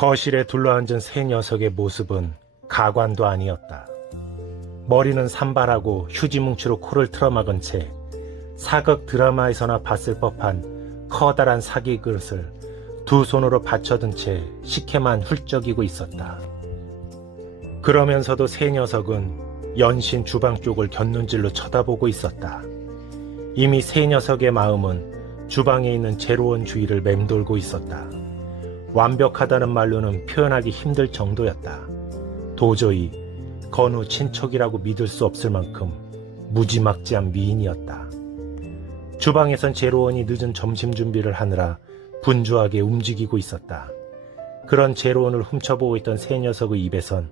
거실에 둘러앉은 세 녀석의 모습은 가관도 아니었다. 머리는 산발하고 휴지뭉치로 코를 틀어막은 채 사극 드라마에서나 봤을 법한 커다란 사기 그릇을 두 손으로 받쳐든 채 식혜만 훌쩍이고 있었다. 그러면서도 세 녀석은 연신 주방 쪽을 곁눈질로 쳐다보고 있었다. 이미 세 녀석의 마음은 주방에 있는 제로원 주위를 맴돌고 있었다. 완벽하다는 말로는 표현하기 힘들 정도였다. 도저히 건우 친척이라고 믿을 수 없을 만큼 무지막지한 미인이었다. 주방에선 제로원이 늦은 점심 준비를 하느라 분주하게 움직이고 있었다. 그런 제로원을 훔쳐보고 있던 세 녀석의 입에선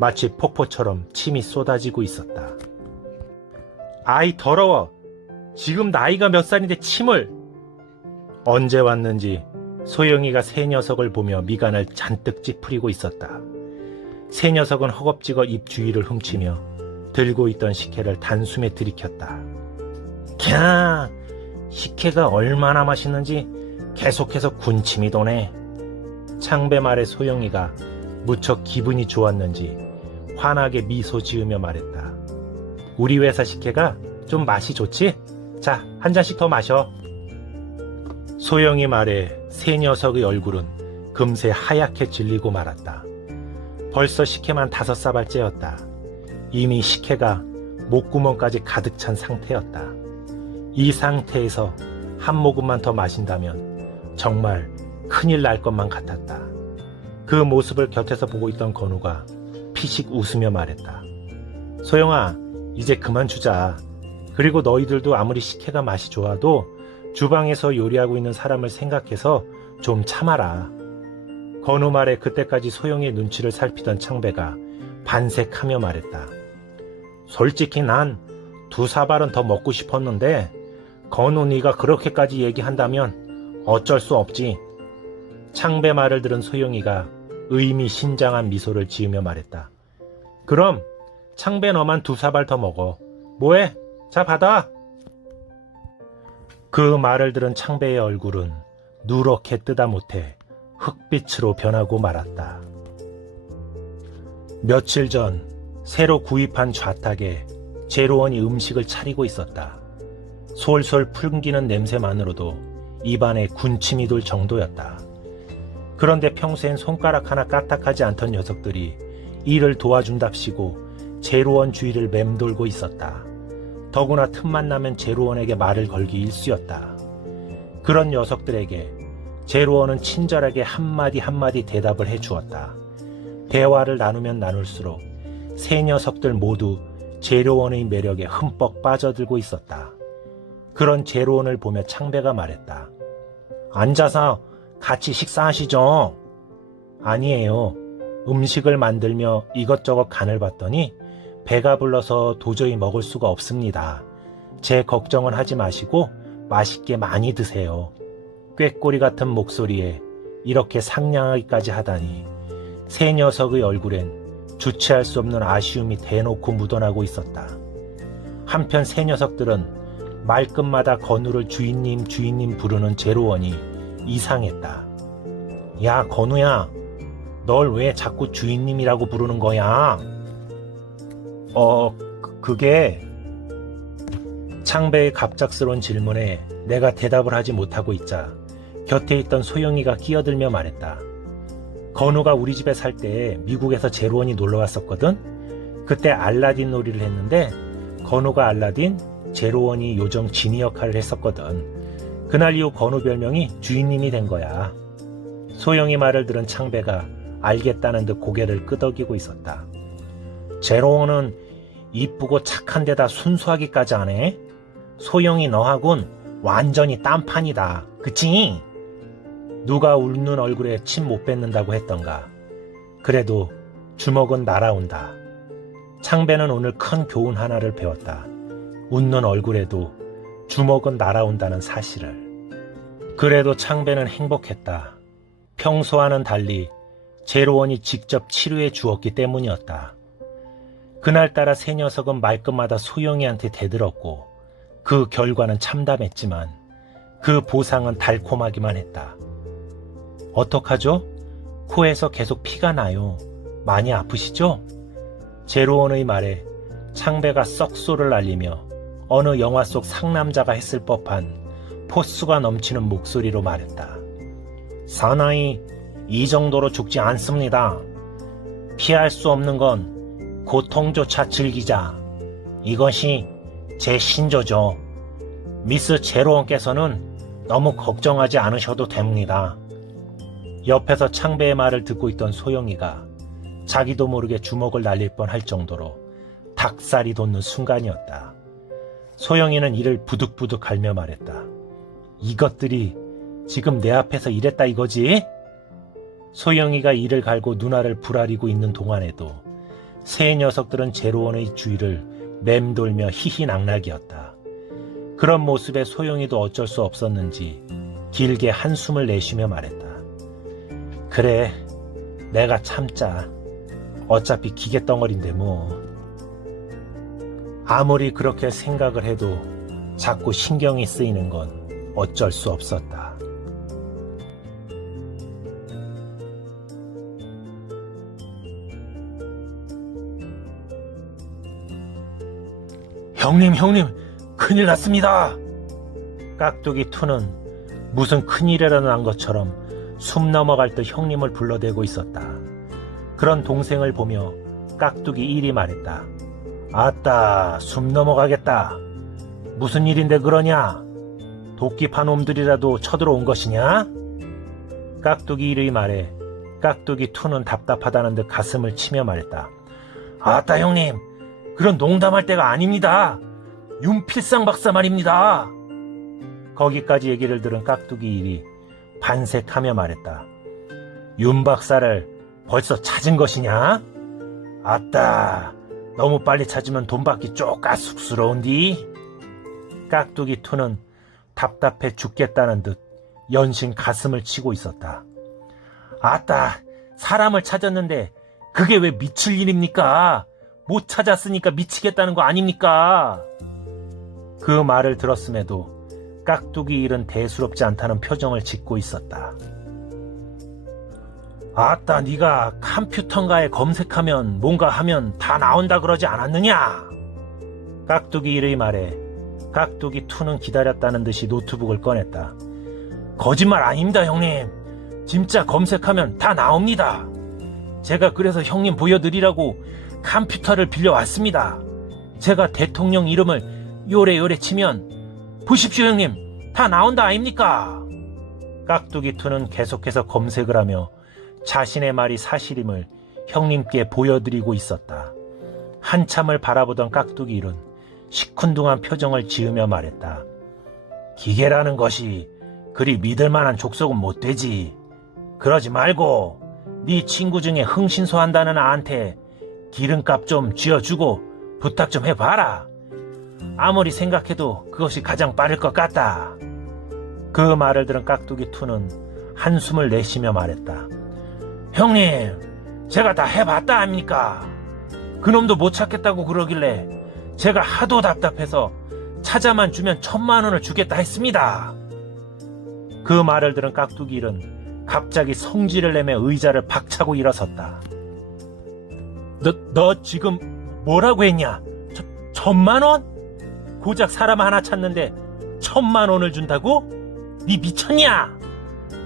마치 폭포처럼 침이 쏟아지고 있었다. 아이 더러워! 지금 나이가 몇 살인데 침을! 언제 왔는지 소영이가 세 녀석을 보며 미간을 잔뜩 찌푸리고 있었다. 세 녀석은 허겁지겁 입 주위를 훔치며 들고 있던 식혜를 단숨에 들이켰다. 캬! 식혜가 얼마나 맛있는지 계속해서 군침이 도네. 창배 말에 소영이가 무척 기분이 좋았는지 환하게 미소 지으며 말했다. 우리 회사 식혜가 좀 맛이 좋지? 자, 한 잔씩 더 마셔. 소영이 말에 세 녀석의 얼굴은 금세 하얗게 질리고 말았다. 벌써 식혜만 5사발째였다. 이미 식혜가 목구멍까지 가득 찬 상태였다. 이 상태에서 한 모금만 더 마신다면 정말 큰일 날 것만 같았다. 그 모습을 곁에서 보고 있던 건우가 피식 웃으며 말했다. 소영아, 이제 그만 주자. 그리고 너희들도 아무리 식혜가 맛이 좋아도 주방에서 요리하고 있는 사람을 생각해서 좀 참아라. 건우 말에 그때까지 소영이의 눈치를 살피던 창배가 반색하며 말했다. 솔직히 난 2사발은 더 먹고 싶었는데 건우 네가 그렇게까지 얘기한다면 어쩔 수 없지. 창배 말을 들은 소영이가 의미심장한 미소를 지으며 말했다. 그럼 창배 너만 2사발 더 먹어. 뭐해? 자, 받아. 그 말을 들은 창배의 얼굴은 누렇게 뜨다 못해 흑빛으로 변하고 말았다. 며칠 전 새로 구입한 좌탁에 제로원이 음식을 차리고 있었다. 솔솔 풍기는 냄새만으로도 입안에 군침이 돌 정도였다. 그런데 평소엔 손가락 하나 까딱하지 않던 녀석들이 일을 도와준답시고 제로원 주위를 맴돌고 있었다. 더구나 틈만 나면 제로원에게 말을 걸기 일쑤였다. 그런 녀석들에게 제로원은 친절하게 한마디 한마디 대답을 해주었다. 대화를 나누면 나눌수록 세 녀석들 모두 제로원의 매력에 흠뻑 빠져들고 있었다. 그런 제로원을 보며 창배가 말했다. 앉아서 같이 식사하시죠. 아니에요. 음식을 만들며 이것저것 간을 봤더니 배가 불러서 도저히 먹을 수가 없습니다. 제 걱정은 하지 마시고 맛있게 많이 드세요. 꾀꼬리 같은 목소리에 이렇게 상냥하기까지 하다니 세 녀석의 얼굴엔 주체할 수 없는 아쉬움이 대놓고 묻어나고 있었다. 한편 세 녀석들은 말끝마다 건우를 주인님 주인님 부르는 제로원이 이상했다. 야 건우야, 널 왜 자꾸 주인님이라고 부르는 거야? 그게... 창배의 갑작스러운 질문에 내가 대답을 하지 못하고 있자 곁에 있던 소영이가 끼어들며 말했다. 건우가 우리 집에 살 때 미국에서 제로원이 놀러 왔었거든? 그때 알라딘 놀이를 했는데 건우가 알라딘, 제로원이 요정 지니 역할을 했었거든. 그날 이후 건우 별명이 주인님이 된 거야. 소영이 말을 들은 창배가 알겠다는 듯 고개를 끄덕이고 있었다. 제로원은 이쁘고 착한 데다 순수하기까지 하네. 소영이 너하군 완전히 딴판이다. 그치? 누가 웃는 얼굴에 침 못 뱉는다고 했던가. 그래도 주먹은 날아온다. 창배는 오늘 큰 교훈 하나를 배웠다. 웃는 얼굴에도 주먹은 날아온다는 사실을. 그래도 창배는 행복했다. 평소와는 달리 제로원이 직접 치료해 주었기 때문이었다. 그날따라 새 녀석은 말끝마다 소영이한테 대들었고 그 결과는 참담했지만 그 보상은 달콤하기만 했다. 어떡하죠? 코에서 계속 피가 나요. 많이 아프시죠? 제로원의 말에 창배가 썩소를 날리며 어느 영화 속 상남자가 했을 법한 포스가 넘치는 목소리로 말했다. 사나이 이 정도로 죽지 않습니다. 피할 수 없는 건 고통조차 즐기자. 이것이 제 신조죠. 미스 제로원께서는 너무 걱정하지 않으셔도 됩니다. 옆에서 창배의 말을 듣고 있던 소영이가 자기도 모르게 주먹을 날릴 뻔할 정도로 닭살이 돋는 순간이었다. 소영이는 이를 부득부득 갈며 말했다. 이것들이 지금 내 앞에서 이랬다 이거지? 소영이가 이를 갈고 누나를 부라리고 있는 동안에도 세 녀석들은 제로원의 주위를 맴돌며 희희낙낙이었다. 그런 모습에 소영이도 어쩔 수 없었는지 길게 한숨을 내쉬며 말했다. 그래, 내가 참자. 어차피 기계덩어리인데 뭐. 아무리 그렇게 생각을 해도 자꾸 신경이 쓰이는 건 어쩔 수 없었다. 형님, 큰일 났습니다. 깍두기 투는 무슨 큰일이라도 난 것처럼 숨 넘어갈 듯 형님을 불러대고 있었다. 그런 동생을 보며 깍두기 1이 말했다. 아따, 숨 넘어가겠다. 무슨 일인데 그러냐? 도끼파 놈들이라도 쳐들어온 것이냐? 깍두기 1의 말에 깍두기 2는 답답하다는 듯 가슴을 치며 말했다. 아따 형님, 그런 농담할 때가 아닙니다. 윤필상 박사 말입니다. 거기까지 얘기를 들은 깍두기 1이 반색하며 말했다. 윤 박사를 벌써 찾은 것이냐? 아따, 너무 빨리 찾으면 돈 받기 쪼까 쑥스러운디? 깍두기 2는 답답해 죽겠다는 듯 연신 가슴을 치고 있었다. 아따, 사람을 찾았는데 그게 왜 미칠 일입니까? 못 찾았으니까 미치겠다는 거 아닙니까? 그 말을 들었음에도 깍두기 1은 대수롭지 않다는 표정을 짓고 있었다. 아따, 네가 컴퓨터인가에 검색하면 뭔가 하면 다 나온다 그러지 않았느냐? 깍두기 1의 말에 깍두기 2는 기다렸다는 듯이 노트북을 꺼냈다. 거짓말 아닙니다 형님. 진짜 검색하면 다 나옵니다. 제가 그래서 형님 보여드리라고 컴퓨터를 빌려왔습니다. 제가 대통령 이름을 요래요래 치면 보십시오 형님, 다 나온다 아닙니까? 깍두기 2는 계속해서 검색을 하며 자신의 말이 사실임을 형님께 보여드리고 있었다. 한참을 바라보던 깍두기 1은 시큰둥한 표정을 지으며 말했다. 기계라는 것이 그리 믿을만한 족속은 못 되지. 그러지 말고 네 친구 중에 흥신소한다는 아한테 기름값 좀 쥐어주고 부탁 좀 해봐라. 아무리 생각해도 그것이 가장 빠를 것 같다. 그 말을 들은 깍두기 2는 한숨을 내쉬며 말했다. 형님, 제가 다 해봤다 아닙니까? 그놈도 못 찾겠다고 그러길래 제가 하도 답답해서 찾아만 주면 1,000만 원을 주겠다 했습니다. 그 말을 들은 깍두기 1은 갑자기 성질을 내며 의자를 박차고 일어섰다. 너 지금 뭐라고 했냐? 1,000만 원? 고작 사람 하나 찾는데 1,000만 원을 준다고? 네 미쳤냐?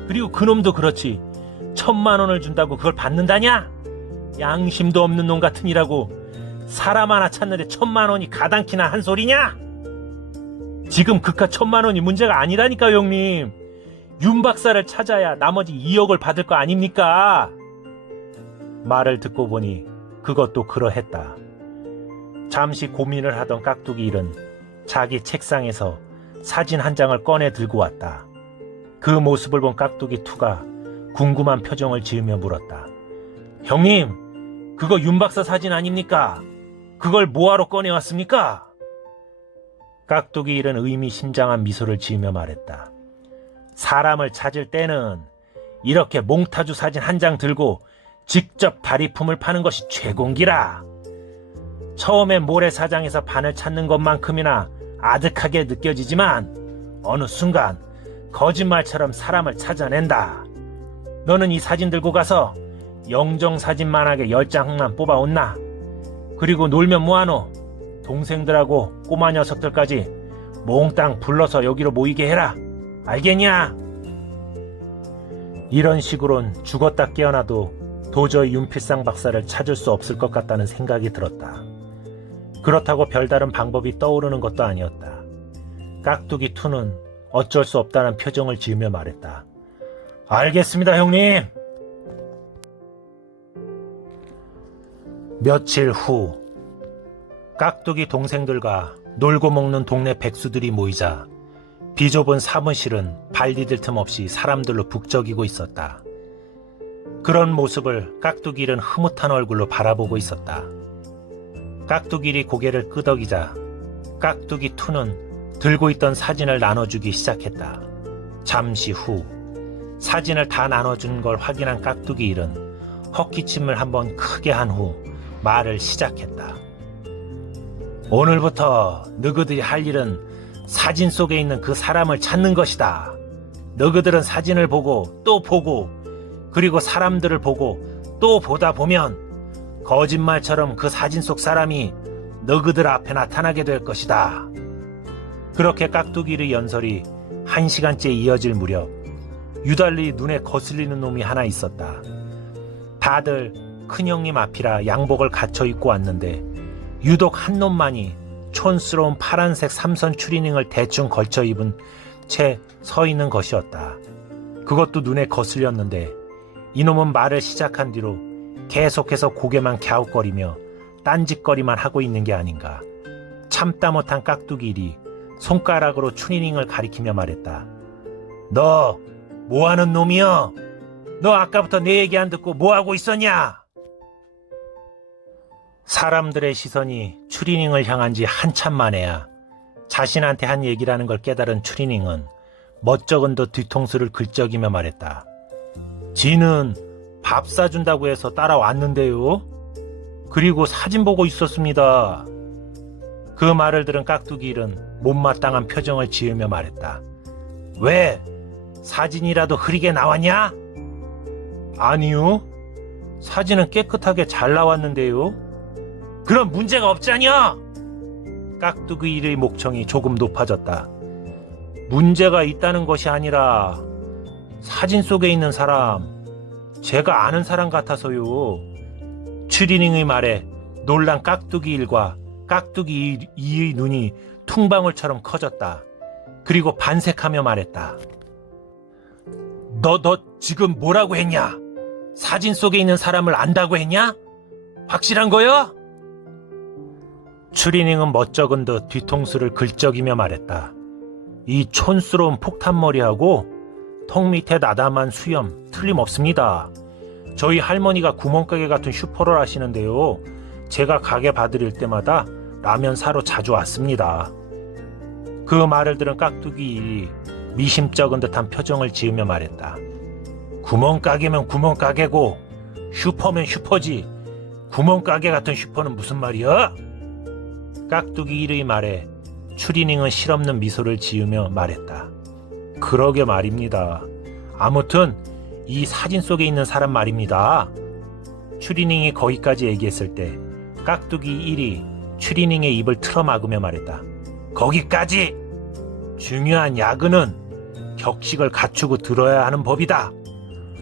그리고 그놈도 그렇지. 1,000만 원을 준다고 그걸 받는다냐? 양심도 없는 놈 같으니라고. 사람 하나 찾는데 1,000만 원이 가당키나 한 소리냐? 지금 그깟 1,000만 원이 문제가 아니라니까 형님. 윤 박사를 찾아야 나머지 2억을 받을 거 아닙니까? 말을 듣고 보니 그것도 그러했다. 잠시 고민을 하던 깍두기 1은 자기 책상에서 사진 한 장을 꺼내 들고 왔다. 그 모습을 본 깍두기 2가 궁금한 표정을 지으며 물었다. 형님, 그거 윤 박사 사진 아닙니까? 그걸 뭐하러 꺼내왔습니까? 깍두기 1은 의미심장한 미소를 지으며 말했다. 사람을 찾을 때는 이렇게 몽타주 사진 한 장 들고 직접 발휘품을 파는 것이 최고인기라. 처음엔 모래사장에서 반을 찾는 것만큼이나 아득하게 느껴지지만 어느 순간 거짓말처럼 사람을 찾아낸다. 너는 이 사진 들고 가서 영정사진만하게 10장만 뽑아온나? 그리고 놀면 뭐하노? 동생들하고 꼬마 녀석들까지 몽땅 불러서 여기로 모이게 해라. 알겠냐? 이런 식으론 죽었다 깨어나도 도저히 윤필상 박사를 찾을 수 없을 것 같다는 생각이 들었다. 그렇다고 별다른 방법이 떠오르는 것도 아니었다. 깍두기 투는 어쩔 수 없다는 표정을 지으며 말했다. 알겠습니다, 형님. 며칠 후 깍두기 동생들과 놀고 먹는 동네 백수들이 모이자 비좁은 사무실은 발 디딜 틈 없이 사람들로 북적이고 있었다. 그런 모습을 깍두기는 흐뭇한 얼굴로 바라보고 있었다. 깍두기리 고개를 끄덕이자 깍두기 투는 들고 있던 사진을 나눠주기 시작했다. 잠시 후 사진을 다 나눠준 걸 확인한 깍두기 일은 헛기침을 한번 크게 한 후 말을 시작했다. 오늘부터 너희들이 할 일은 사진 속에 있는 그 사람을 찾는 것이다. 너희들은 사진을 보고 또 보고 그리고 사람들을 보고 또 보다 보면 거짓말처럼 그 사진 속 사람이 너희들 앞에 나타나게 될 것이다. 그렇게 깍두기의 연설이 1시간째 이어질 무렵 유달리 눈에 거슬리는 놈이 하나 있었다. 다들 큰형님 앞이라 양복을 갖춰 입고 왔는데 유독 한 놈만이 촌스러운 파란색 삼선 추리닝을 대충 걸쳐 입은 채 서 있는 것이었다. 그것도 눈에 거슬렸는데 이놈은 말을 시작한 뒤로 계속해서 고개만 갸웃거리며 딴짓거리만 하고 있는 게 아닌가. 참다 못한 깍두기일이 손가락으로 추리닝을 가리키며 말했다. 너 뭐하는 놈이여? 너 아까부터 내 얘기 안 듣고 뭐하고 있었냐? 사람들의 시선이 추리닝을 향한 지 한참 만에야 자신한테 한 얘기라는 걸 깨달은 추리닝은 멋쩍은 듯 뒤통수를 긁적이며 말했다. 지는 밥 사준다고 해서 따라왔는데요. 그리고 사진 보고 있었습니다. 그 말을 들은 깍두기일은 못마땅한 표정을 지으며 말했다. 왜? 사진이라도 흐리게 나왔냐? 아니요. 사진은 깨끗하게 잘 나왔는데요. 그럼 문제가 없잖여. 깍두기일의 목청이 조금 높아졌다. 문제가 있다는 것이 아니라 사진 속에 있는 사람, 제가 아는 사람 같아서요. 추리닝의 말에 놀란 깍두기일과 깍두기 이의 눈이 퉁방울처럼 커졌다. 그리고 반색하며 말했다. 너 지금 뭐라고 했냐? 사진 속에 있는 사람을 안다고 했냐? 확실한 거야? 추리닝은 멋쩍은 듯 뒤통수를 긁적이며 말했다. 이 촌스러운 폭탄머리하고 턱 밑에 나담한 수염 틀림없습니다. 저희 할머니가 구멍가게 같은 슈퍼를 하시는데요. 제가 가게 봐드릴 때마다 라면 사러 자주 왔습니다. 그 말을 들은 깍두기 미심쩍은 듯한 표정을 지으며 말했다. 구멍가게면 구멍가게고 슈퍼면 슈퍼지. 구멍가게 같은 슈퍼는 무슨 말이야? 깍두기 일의 말에 추리닝은 실없는 미소를 지으며 말했다. 그러게 말입니다. 아무튼 이 사진 속에 있는 사람 말입니다. 추리닝이 거기까지 얘기했을 때 깍두기 1이 추리닝의 입을 틀어막으며 말했다. 거기까지! 중요한 야근은 격식을 갖추고 들어야 하는 법이다.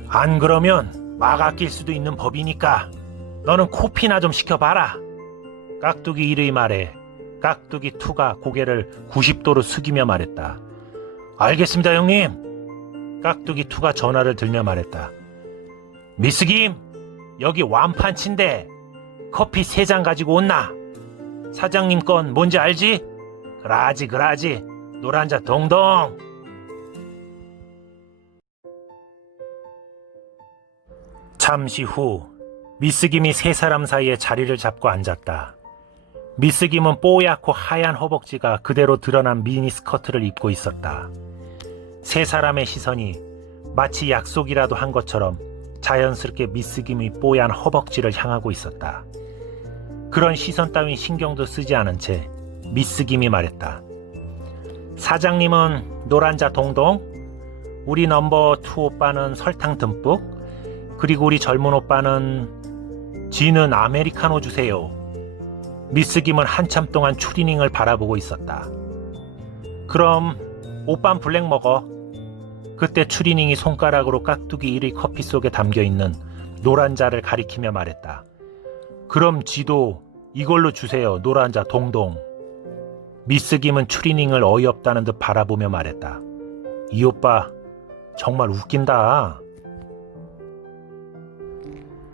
안 그러면 막아낄 수도 있는 법이니까 너는 코피나 좀 시켜봐라. 깍두기 1의 말에 깍두기 2가 고개를 90도로 숙이며 말했다. 알겠습니다, 형님. 깍두기 2가 전화를 들며 말했다. 미스 김, 여기 완판치인데 커피 3잔 가지고 온나? 사장님 건 뭔지 알지? 그라지 노란자 동동. 잠시 후 미스 김이 세 사람 사이에 자리를 잡고 앉았다. 미스 김은 뽀얗고 하얀 허벅지가 그대로 드러난 미니 스커트를 입고 있었다. 세 사람의 시선이 마치 약속이라도 한 것처럼 자연스럽게 미스 김의 뽀얀 허벅지를 향하고 있었다. 그런 시선 따윈 신경도 쓰지 않은 채 미스 김이 말했다. 사장님은 노란자 동동? 우리 넘버 2 오빠는 설탕 듬뿍, 그리고 우리 젊은 오빠는 진은 아메리카노 주세요. 미스 김은 한참 동안 추리닝을 바라보고 있었다. 그럼 오빤 블랙 먹어. 그때 추리닝이 손가락으로 깍두기 1의 커피 속에 담겨있는 노란 자를 가리키며 말했다. 그럼 지도 이걸로 주세요. 노란 자 동동. 미스 김은 추리닝을 어이없다는 듯 바라보며 말했다. 이 오빠 정말 웃긴다.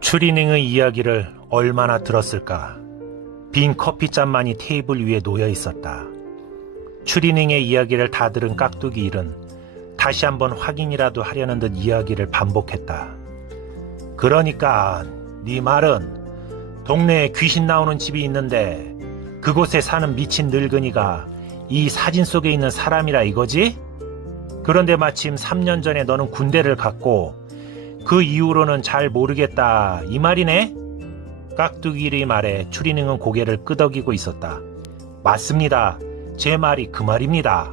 추리닝의 이야기를 얼마나 들었을까. 빈 커피잔만이 테이블 위에 놓여 있었다. 추리닝의 이야기를 다 들은 깍두기 일은 다시 한번 확인이라도 하려는 듯 이야기를 반복했다. 그러니까 네 말은 동네에 귀신 나오는 집이 있는데 그곳에 사는 미친 늙은이가 이 사진 속에 있는 사람이라 이거지? 그런데 마침 3년 전에 너는 군대를 갔고 그 이후로는 잘 모르겠다 이 말이네? 깍두기의 말에 추리닝은 고개를 끄덕이고 있었다. 맞습니다. 제 말이 그 말입니다.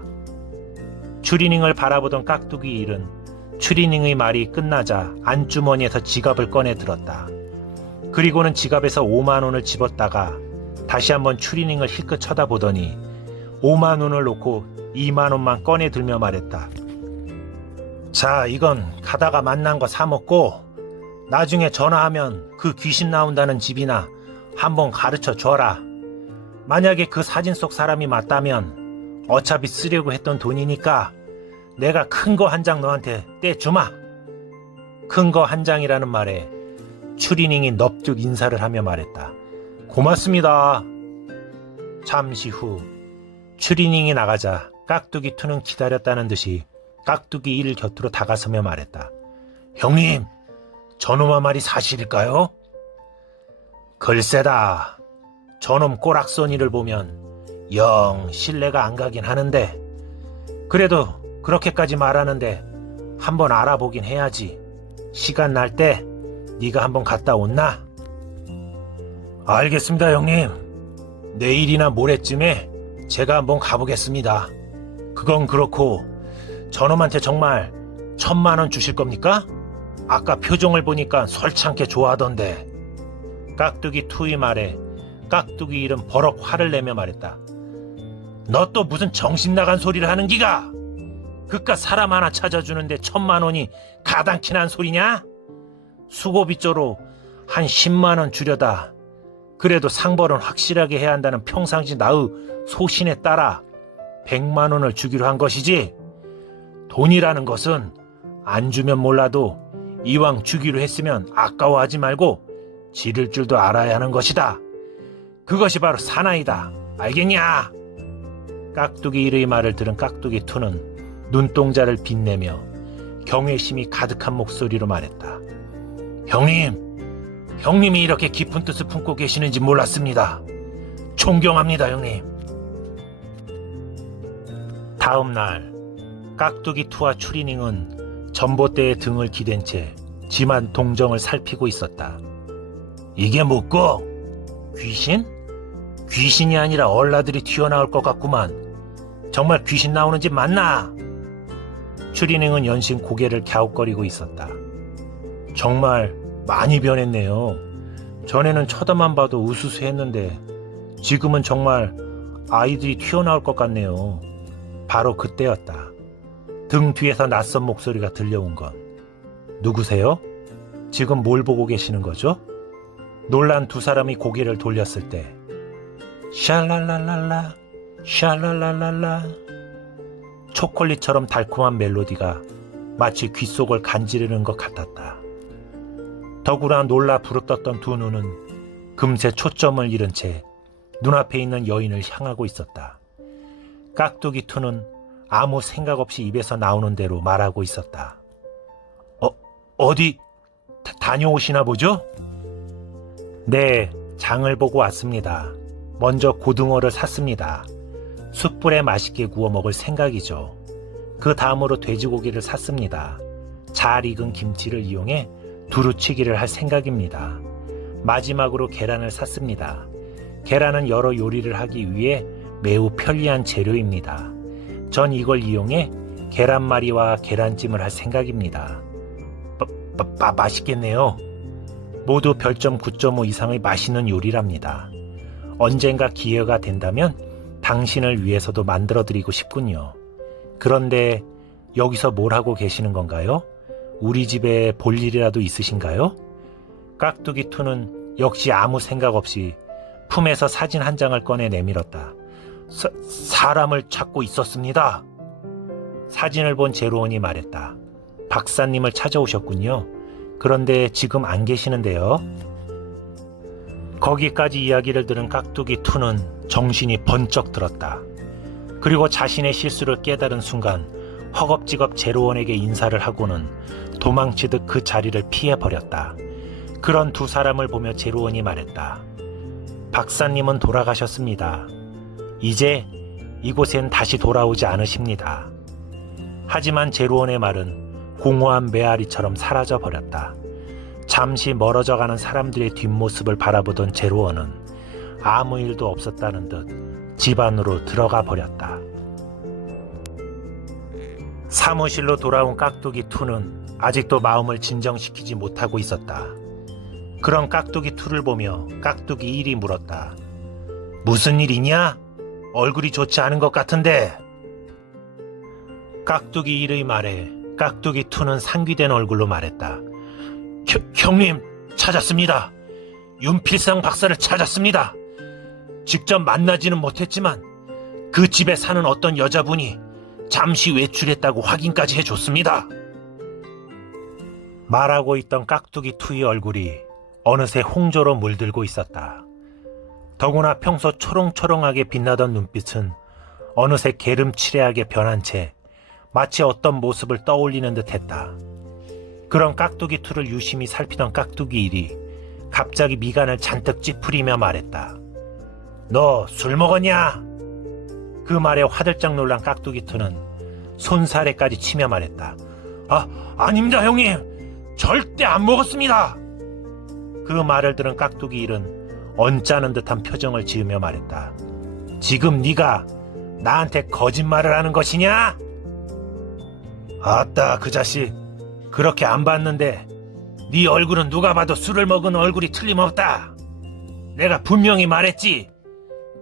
추리닝을 바라보던 깍두기 일은 추리닝의 말이 끝나자 안주머니에서 지갑을 꺼내 들었다. 그리고는 지갑에서 5만 원을 집었다가 다시 한번 추리닝을 힐끗 쳐다보더니 5만 원을 놓고 2만 원만 꺼내 들며 말했다. 자, 이건 가다가 만난 거 사 먹고 나중에 전화하면 그 귀신 나온다는 집이나 한번 가르쳐 줘라. 만약에 그 사진 속 사람이 맞다면 어차피 쓰려고 했던 돈이니까 내가 큰 거 한 장 너한테 떼주마. 큰 거 한 장이라는 말에 추리닝이 넙죽 인사를 하며 말했다. 고맙습니다. 잠시 후 추리닝이 나가자 깍두기 2는 기다렸다는 듯이 깍두기 1 곁으로 다가서며 말했다. 형님, 저놈의 말이 사실일까요? 글쎄다. 저놈 꼬락서니를 보면 영 신뢰가 안 가긴 하는데 그래도 그렇게까지 말하는데 한번 알아보긴 해야지. 시간 날 때 네가 한번 갔다 온나? 알겠습니다, 형님. 내일이나 모레쯤에 제가 한번 가보겠습니다. 그건 그렇고 저놈한테 정말 1,000만 원 주실 겁니까? 아까 표정을 보니까 솔창게 좋아하던데. 깍두기 2의 말에 깍두기 1은 버럭 화를 내며 말했다. 너 또 무슨 정신 나간 소리를 하는 기가? 그깟 사람 하나 찾아주는데 1,000만 원이 가당키나 한 소리냐? 수고비조로 한 10만 원 주려다. 그래도 상벌은 확실하게 해야 한다는 평상시 나의 소신에 따라 100만 원을 주기로 한 것이지. 돈이라는 것은 안 주면 몰라도 이왕 주기로 했으면 아까워하지 말고 지를 줄도 알아야 하는 것이다. 그것이 바로 사나이다. 알겠냐? 깍두기 1의 말을 들은 깍두기 2는 눈동자를 빛내며 경외심이 가득한 목소리로 말했다. 형님이 이렇게 깊은 뜻을 품고 계시는지 몰랐습니다. 존경합니다, 형님. 다음 날 깍두기 2와 추리닝은 전봇대에 등을 기댄 채 집안 동정을 살피고 있었다. 이게 뭐고? 귀신? 귀신이 아니라 얼라들이 튀어나올 것 같구만. 정말 귀신 나오는 집 맞나? 추리닝은 연신 고개를 갸웃거리고 있었다. 정말 많이 변했네요. 전에는 쳐다만 봐도 우스스했는데 지금은 정말 아이들이 튀어나올 것 같네요. 바로 그때였다. 등 뒤에서 낯선 목소리가 들려온 건. 누구세요? 지금 뭘 보고 계시는 거죠? 놀란 두 사람이 고개를 돌렸을 때 샬랄랄랄라 샬랄랄랄라 초콜릿처럼 달콤한 멜로디가 마치 귓속을 간지르는 것 같았다. 더구나 놀라 부릅떴던 두 눈은 금세 초점을 잃은 채 눈앞에 있는 여인을 향하고 있었다. 깍두기 2는 아무 생각 없이 입에서 나오는 대로 말하고 있었다. 어디 다녀오시나 보죠? 네, 장을 보고 왔습니다. 먼저 고등어를 샀습니다. 숯불에 맛있게 구워 먹을 생각이죠. 그 다음으로 돼지고기를 샀습니다. 잘 익은 김치를 이용해 두루치기를 할 생각입니다. 마지막으로 계란을 샀습니다. 계란은 여러 요리를 하기 위해 매우 편리한 재료입니다. 전 이걸 이용해 계란말이와 계란찜을 할 생각입니다. 맛있겠네요. 모두 별점 9.5 이상의 맛있는 요리랍니다. 언젠가 기회가 된다면 당신을 위해서도 만들어드리고 싶군요. 그런데 여기서 뭘 하고 계시는 건가요? 우리 집에 볼 일이라도 있으신가요? 깍두기 투는 역시 아무 생각 없이 품에서 사진 한 장을 꺼내 내밀었다. 사람을 찾고 있었습니다. 사진을 본 제로원이 말했다. 박사님을 찾아오셨군요. 그런데 지금 안 계시는데요. 거기까지 이야기를 들은 깍두기 투는 정신이 번쩍 들었다. 그리고 자신의 실수를 깨달은 순간 허겁지겁 제로원에게 인사를 하고는 도망치듯 그 자리를 피해버렸다. 그런 두 사람을 보며 제로원이 말했다. 박사님은 돌아가셨습니다. 이제 이곳엔 다시 돌아오지 않으십니다. 하지만 제로원의 말은 공허한 메아리처럼 사라져버렸다. 잠시 멀어져가는 사람들의 뒷모습을 바라보던 제로원은 아무 일도 없었다는 듯 집 안으로 들어가 버렸다. 사무실로 돌아온 깍두기 투는 아직도 마음을 진정시키지 못하고 있었다. 그런 깍두기 투를 보며 깍두기 1이 물었다. 무슨 일이냐? 얼굴이 좋지 않은 것 같은데. 깍두기 1의 말에 깍두기 투는 상기된 얼굴로 말했다. 형님, 찾았습니다. 윤필상 박사를 찾았습니다. 직접 만나지는 못했지만 그 집에 사는 어떤 여자분이 잠시 외출했다고 확인까지 해줬습니다. 말하고 있던 깍두기 투의 얼굴이 어느새 홍조로 물들고 있었다. 더구나 평소 초롱초롱하게 빛나던 눈빛은 어느새 게름칠해하게 변한 채 마치 어떤 모습을 떠올리는 듯 했다. 그런 깍두기 투를 유심히 살피던 깍두기 1이 갑자기 미간을 잔뜩 찌푸리며 말했다. 너 술 먹었냐? 그 말에 화들짝 놀란 깍두기 투는 손사래까지 치며 말했다. 아닙니다 형님. 절대 안 먹었습니다. 그 말을 들은 깍두기 1은 언짢은 듯한 표정을 지으며 말했다. 지금 네가 나한테 거짓말을 하는 것이냐? 아따 그 자식. 그렇게 안 봤는데 네 얼굴은 누가 봐도 술을 먹은 얼굴이 틀림없다. 내가 분명히 말했지.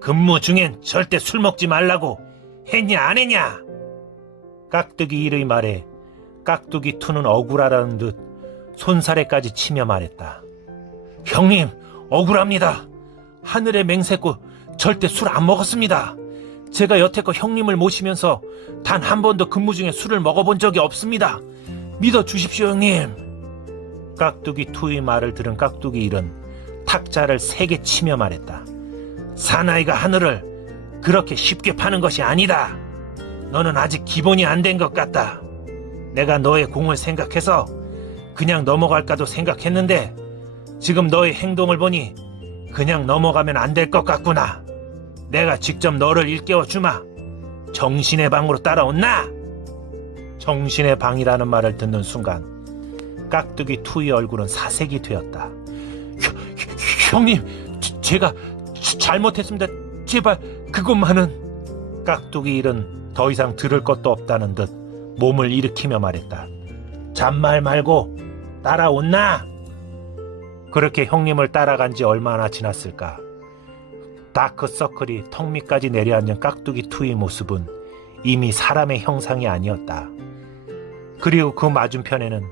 근무 중엔 절대 술 먹지 말라고 했냐 안 했냐? 깍두기 1의 말에 깍두기 2는 억울하다는 듯 손사래까지 치며 말했다. 형님 억울합니다. 하늘의 맹세코 절대 술 안 먹었습니다. 제가 여태껏 형님을 모시면서 단 한 번도 근무 중에 술을 먹어본 적이 없습니다. 믿어주십시오 형님. 깍두기 2의 말을 들은 깍두기 1은 탁자를 3개 치며 말했다. 사나이가 하늘을 그렇게 쉽게 파는 것이 아니다. 너는 아직 기본이 안 된 것 같다. 내가 너의 공을 생각해서 그냥 넘어갈까도 생각했는데 지금 너의 행동을 보니 그냥 넘어가면 안 될 것 같구나. 내가 직접 너를 일깨워 주마. 정신의 방으로 따라온나? 정신의 방이라는 말을 듣는 순간 깍두기 2의 얼굴은 사색이 되었다. 형님, 제가 잘못했습니다. 제발 그것만은. 깍두기 1은 더 이상 들을 것도 없다는 듯 몸을 일으키며 말했다. 잔말 말고 따라온나? 그렇게 형님을 따라간 지 얼마나 지났을까. 다크서클이 턱 밑까지 내려앉는 깍두기 2의 모습은 이미 사람의 형상이 아니었다. 그리고 그 맞은편에는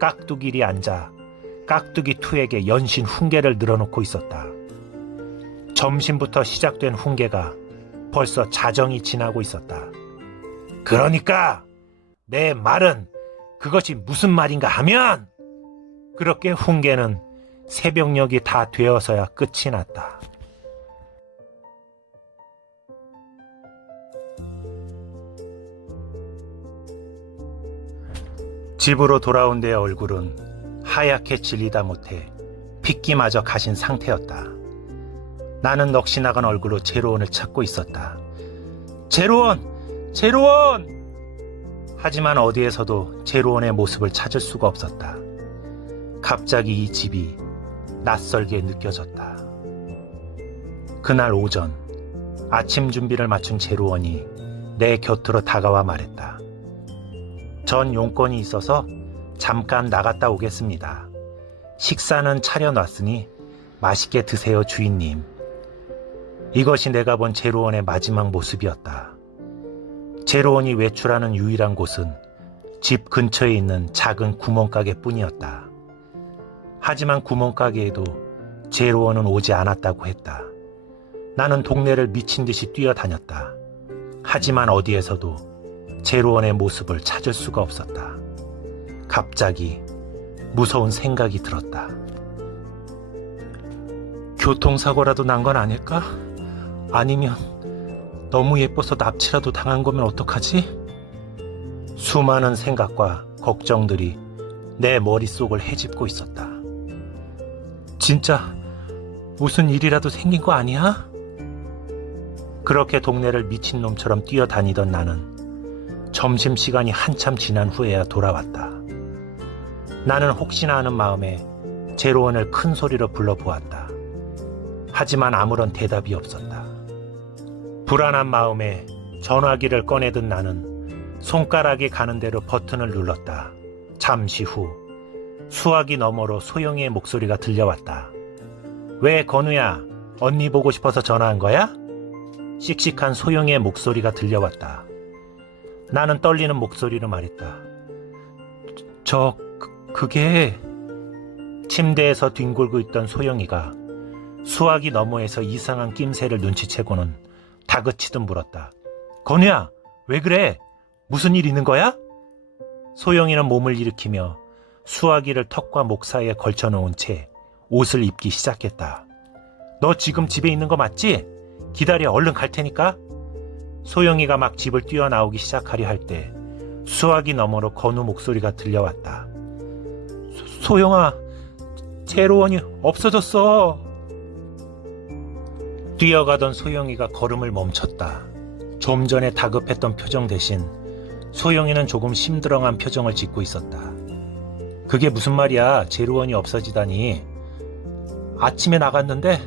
깍두기 1이 앉아 깍두기 2에게 연신 훈계를 늘어놓고 있었다. 점심부터 시작된 훈계가 벌써 자정이 지나고 있었다. 그러니까 내 말은 그것이 무슨 말인가 하면, 그렇게 훈계는 새벽녘이 다 되어서야 끝이 났다. 집으로 돌아온 내 얼굴은 하얗게 질리다 못해 핏기마저 가신 상태였다. 나는 넋이 나간 얼굴로 제로원을 찾고 있었다. 제로원! 제로원! 하지만 어디에서도 제로원의 모습을 찾을 수가 없었다. 갑자기 이 집이 낯설게 느껴졌다. 그날 오전 아침 준비를 마친 제로원이 내 곁으로 다가와 말했다. 전 용건이 있어서 잠깐 나갔다 오겠습니다. 식사는 차려놨으니 맛있게 드세요, 주인님. 이것이 내가 본 제로원의 마지막 모습이었다. 제로원이 외출하는 유일한 곳은 집 근처에 있는 작은 구멍가게뿐이었다. 하지만 구멍가게에도 제로원은 오지 않았다고 했다. 나는 동네를 미친 듯이 뛰어다녔다. 하지만 어디에서도 제로원의 모습을 찾을 수가 없었다. 갑자기 무서운 생각이 들었다. 교통사고라도 난 건 아닐까? 아니면 너무 예뻐서 납치라도 당한 거면 어떡하지? 수많은 생각과 걱정들이 내 머릿속을 헤집고 있었다. 진짜 무슨 일이라도 생긴 거 아니야? 그렇게 동네를 미친놈처럼 뛰어다니던 나는 점심시간이 한참 지난 후에야 돌아왔다. 나는 혹시나 하는 마음에 제로원을 큰 소리로 불러보았다. 하지만 아무런 대답이 없었다. 불안한 마음에 전화기를 꺼내든 나는 손가락이 가는 대로 버튼을 눌렀다. 잠시 후 수화기 너머로 소영이의 목소리가 들려왔다. 왜 건우야, 언니 보고 싶어서 전화한 거야? 씩씩한 소영이의 목소리가 들려왔다. 나는 떨리는 목소리로 말했다. 그게... 침대에서 뒹굴고 있던 소영이가 수화기 너머에서 이상한 낌새를 눈치채고는 다그치듯 물었다. 건우야, 왜 그래? 무슨 일 있는 거야? 소영이는 몸을 일으키며 수화기를 턱과 목 사이에 걸쳐놓은 채 옷을 입기 시작했다. 너 지금 집에 있는 거 맞지? 기다려, 얼른 갈 테니까. 소영이가 막 집을 뛰어나오기 시작하려 할 때 수화기 너머로 건우 목소리가 들려왔다. 소영아, 제로원이 없어졌어. 뛰어가던 소영이가 걸음을 멈췄다. 좀 전에 다급했던 표정 대신 소영이는 조금 심드렁한 표정을 짓고 있었다. 그게 무슨 말이야? 제로원이 없어지다니. 아침에 나갔는데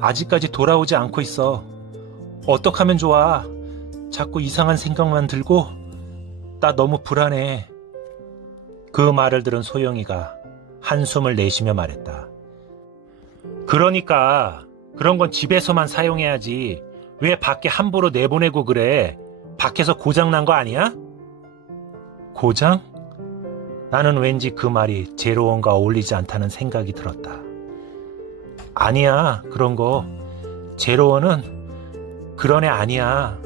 아직까지 돌아오지 않고 있어. 어떡하면 좋아? 자꾸 이상한 생각만 들고 나 너무 불안해. 그 말을 들은 소영이가 한숨을 내쉬며 말했다. 그러니까 그런 건 집에서만 사용해야지. 왜 밖에 함부로 내보내고 그래? 밖에서 고장 난 거 아니야? 고장? 나는 왠지 그 말이 제로원과 어울리지 않다는 생각이 들었다. 아니야, 그런 거. 제로원은 그런 애 아니야.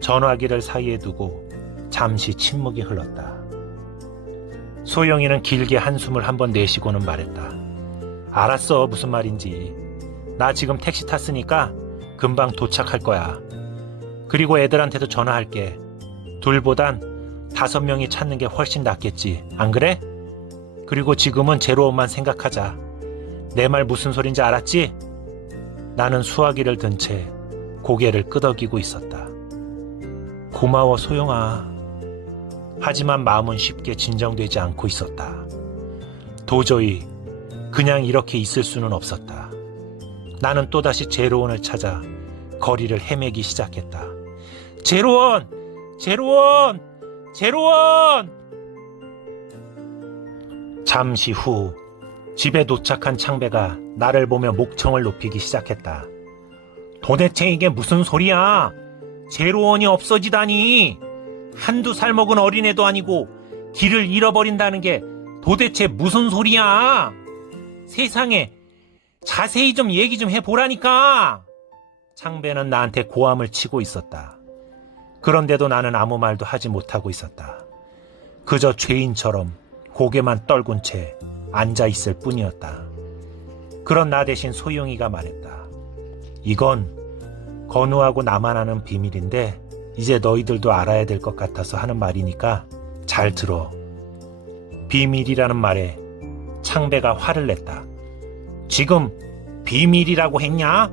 전화기를 사이에 두고 잠시 침묵이 흘렀다. 소영이는 길게 한숨을 한번 내쉬고는 말했다. 알았어, 무슨 말인지. 나 지금 택시 탔으니까 금방 도착할 거야. 그리고 애들한테도 전화할게. 둘보단 5명이 찾는 게 훨씬 낫겠지, 안 그래? 그리고 지금은 제로원만 생각하자. 내 말 무슨 소린지 알았지? 나는 수화기를 든 채 고개를 끄덕이고 있었다. 고마워, 소영아. 하지만 마음은 쉽게 진정되지 않고 있었다. 도저히 그냥 이렇게 있을 수는 없었다. 나는 또다시 제로원을 찾아 거리를 헤매기 시작했다. 제로원! 제로원! 제로원! 잠시 후 집에 도착한 창배가 나를 보며 목청을 높이기 시작했다. 도대체 이게 무슨 소리야? 제로원이 없어지다니. 한두 살 먹은 어린애도 아니고 길을 잃어버린다는 게 도대체 무슨 소리야? 세상에, 자세히 좀 얘기 좀 해보라니까. 창배는 나한테 고함을 치고 있었다. 그런데도 나는 아무 말도 하지 못하고 있었다. 그저 죄인처럼 고개만 떨군 채 앉아있을 뿐이었다. 그런 나 대신 소영이가 말했다. 이건 건우하고 나만 아는 비밀인데 이제 너희들도 알아야 될 것 같아서 하는 말이니까 잘 들어. 비밀이라는 말에 창배가 화를 냈다. 지금 비밀이라고 했냐?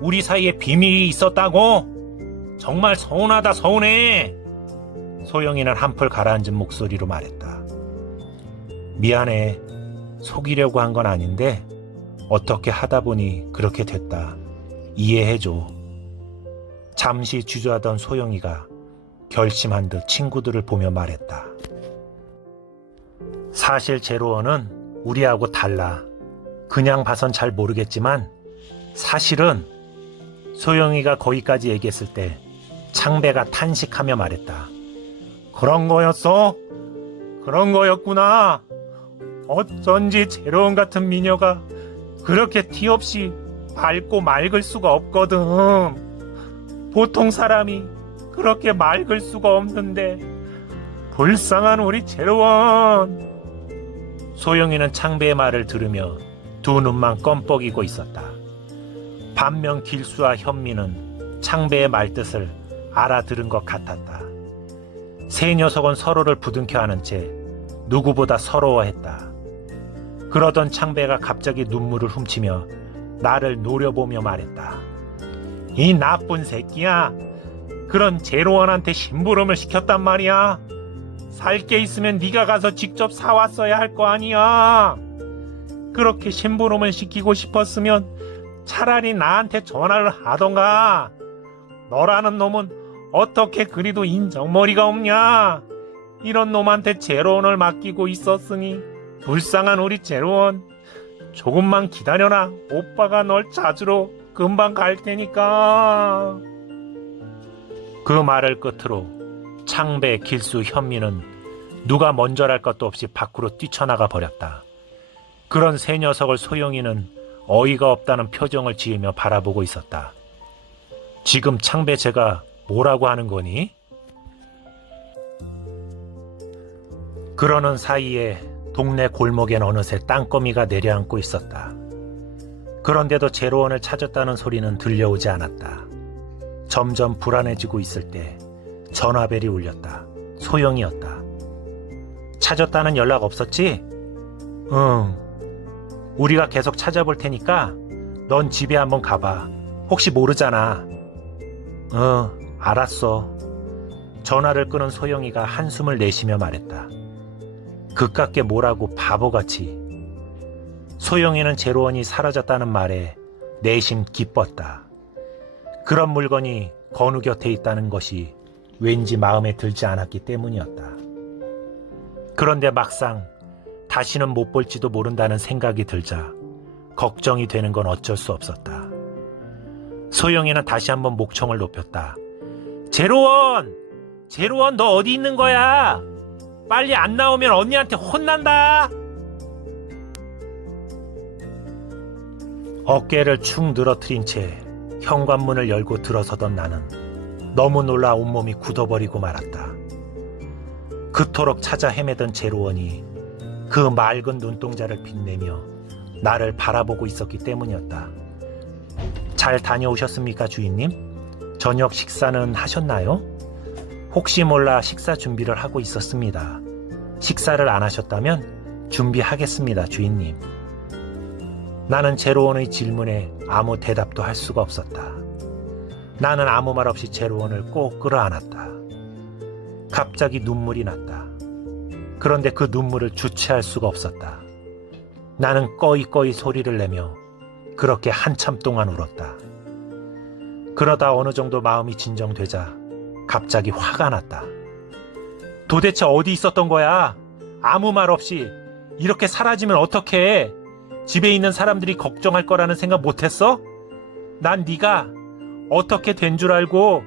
우리 사이에 비밀이 있었다고? 정말 서운하다, 서운해. 소영이는 한풀 가라앉은 목소리로 말했다. 미안해. 속이려고 한 건 아닌데 어떻게 하다 보니 그렇게 됐다. 이해해줘. 잠시 주저하던 소영이가 결심한 듯 친구들을 보며 말했다. 사실 제로원은 우리하고 달라. 그냥 봐선 잘 모르겠지만 사실은 소영이가 거기까지 얘기했을 때 창배가 탄식하며 말했다. 그런 거였어? 그런 거였구나. 어쩐지 제로원 같은 미녀가 그렇게 티 없이 맑고 맑을 수가 없거든. 보통 사람이 그렇게 맑을 수가 없는데 불쌍한 우리 제로원. 소영이는 창배의 말을 들으며 두 눈만 껌뻑이고 있었다. 반면 길수와 현미는 창배의 말뜻을 알아들은 것 같았다. 세 녀석은 서로를 부둥켜 안은 채 누구보다 서러워했다. 그러던 창배가 갑자기 눈물을 훔치며 나를 노려보며 말했다. 이 나쁜 새끼야. 그런 제로원한테 심부름을 시켰단 말이야. 살 게 있으면 네가 가서 직접 사왔어야 할 거 아니야. 그렇게 심부름을 시키고 싶었으면 차라리 나한테 전화를 하던가. 너라는 놈은 어떻게 그리도 인정머리가 없냐. 이런 놈한테 제로원을 맡기고 있었으니 불쌍한 우리 제로원. 조금만 기다려라. 오빠가 널 찾으러 금방 갈 테니까. 그 말을 끝으로 창배, 길수, 현미는 누가 먼저랄 것도 없이 밖으로 뛰쳐나가 버렸다. 그런 세 녀석을 소영이는 어이가 없다는 표정을 지으며 바라보고 있었다. 지금 창배 쟤가 뭐라고 하는 거니? 그러는 사이에 동네 골목엔 어느새 땅거미가 내려앉고 있었다. 그런데도 제로원을 찾았다는 소리는 들려오지 않았다. 점점 불안해지고 있을 때 전화벨이 울렸다. 소영이었다. 찾았다는 연락 없었지? 응. 우리가 계속 찾아볼 테니까 넌 집에 한번 가봐. 혹시 모르잖아. 알았어. 전화를 끊은 소영이가 한숨을 내쉬며 말했다. 그깟게 뭐라고 바보같이. 소영이는 제로원이 사라졌다는 말에 내심 기뻤다. 그런 물건이 건우 곁에 있다는 것이 왠지 마음에 들지 않았기 때문이었다. 그런데 막상 다시는 못 볼지도 모른다는 생각이 들자 걱정이 되는 건 어쩔 수 없었다. 소영이는 다시 한번 목청을 높였다. 제로원! 제로원 너 어디 있는 거야? 빨리 안 나오면 언니한테 혼난다! 어깨를 축 늘어뜨린 채 현관문을 열고 들어서던 나는 너무 놀라 온몸이 굳어버리고 말았다. 그토록 찾아 헤매던 제로원이 그 맑은 눈동자를 빛내며 나를 바라보고 있었기 때문이었다. 잘 다녀오셨습니까, 주인님? 저녁 식사는 하셨나요? 혹시 몰라 식사 준비를 하고 있었습니다. 식사를 안 하셨다면 준비하겠습니다, 주인님. 나는 제로원의 질문에 아무 대답도 할 수가 없었다. 나는 아무 말 없이 제로원을 꼭 끌어안았다. 갑자기 눈물이 났다. 그런데 그 눈물을 주체할 수가 없었다. 나는 꺼이꺼이 소리를 내며 그렇게 한참 동안 울었다. 그러다 어느 정도 마음이 진정되자 갑자기 화가 났다. 도대체 어디 있었던 거야? 아무 말 없이 이렇게 사라지면 어떡해? 집에 있는 사람들이 걱정할 거라는 생각 못했어? 난 네가 어떻게 된 줄 알고